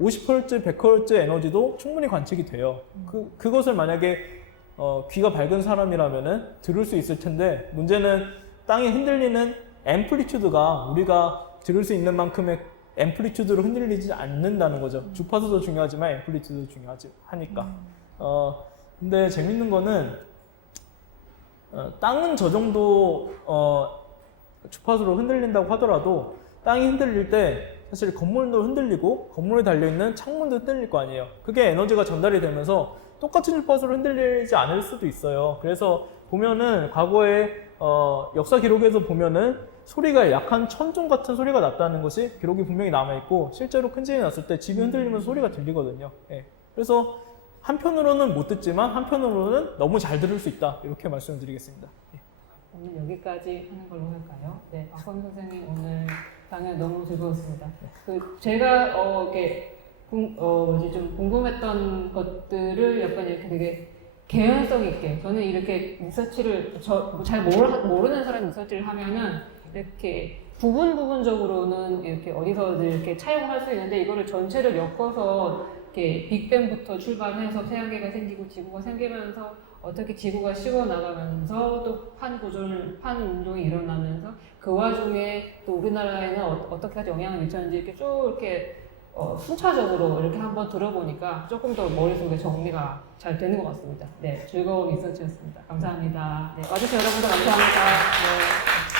50Hz, 100Hz 에너지도 충분히 관측이 돼요. 그것을 만약에 귀가 밝은 사람이라면은 들을 수 있을 텐데 문제는 땅이 흔들리는 앰플리튜드가 우리가 들을 수 있는 만큼의 앰플리튜드로 흔들리지 않는다는 거죠. 주파수도 중요하지만 앰플리튜드도 중요하니까. 근데 재밌는 거는 땅은 저 정도 주파수로 흔들린다고 하더라도 땅이 흔들릴 때 사실 건물도 흔들리고 건물에 달려있는 창문도 흔들릴 거 아니에요. 그게 에너지가 전달이 되면서 똑같은 주파수로 흔들리지 않을 수도 있어요. 그래서 보면은 과거에 역사 기록에서 보면은 소리가 약한 천둥 같은 소리가 났다는 것이 기록이 분명히 남아있고 실제로 큰 지진이 났을 때 집이 흔들리면서 소리가 들리거든요. 예. 그래서 한편으로는 못 듣지만 한편으로는 너무 잘 들을 수 있다. 이렇게 말씀드리겠습니다. 예. 오늘 여기까지 하는 걸로 할까요? 네, 박범 선생님 오늘 강연 너무 즐거웠습니다. 제가 이렇게 좀 궁금했던 것들을 약간 이렇게 되게 개연성 있게 저는 이렇게 리서치를 잘 모르는 사람이 리서치를 하면은 이렇게 부분적으로는 이렇게 어디서든 이렇게 차용할 수 있는데 이거를 전체를 엮어서 이렇게 빅뱅부터 출발해서 태양계가 생기고 지구가 생기면서 어떻게 지구가 식어나가면서 또 판 운동이 일어나면서 그 와중에 또 우리나라에는 어떻게까지 영향을 미쳤는지 이렇게 쭉 이렇게 순차적으로 이렇게 한번 들어보니까 조금 더 머릿속에 정리가 잘 되는 것 같습니다. 네, 즐거운 리서치였습니다. 감사합니다. 네, 와주신 여러분도 감사합니다. 네.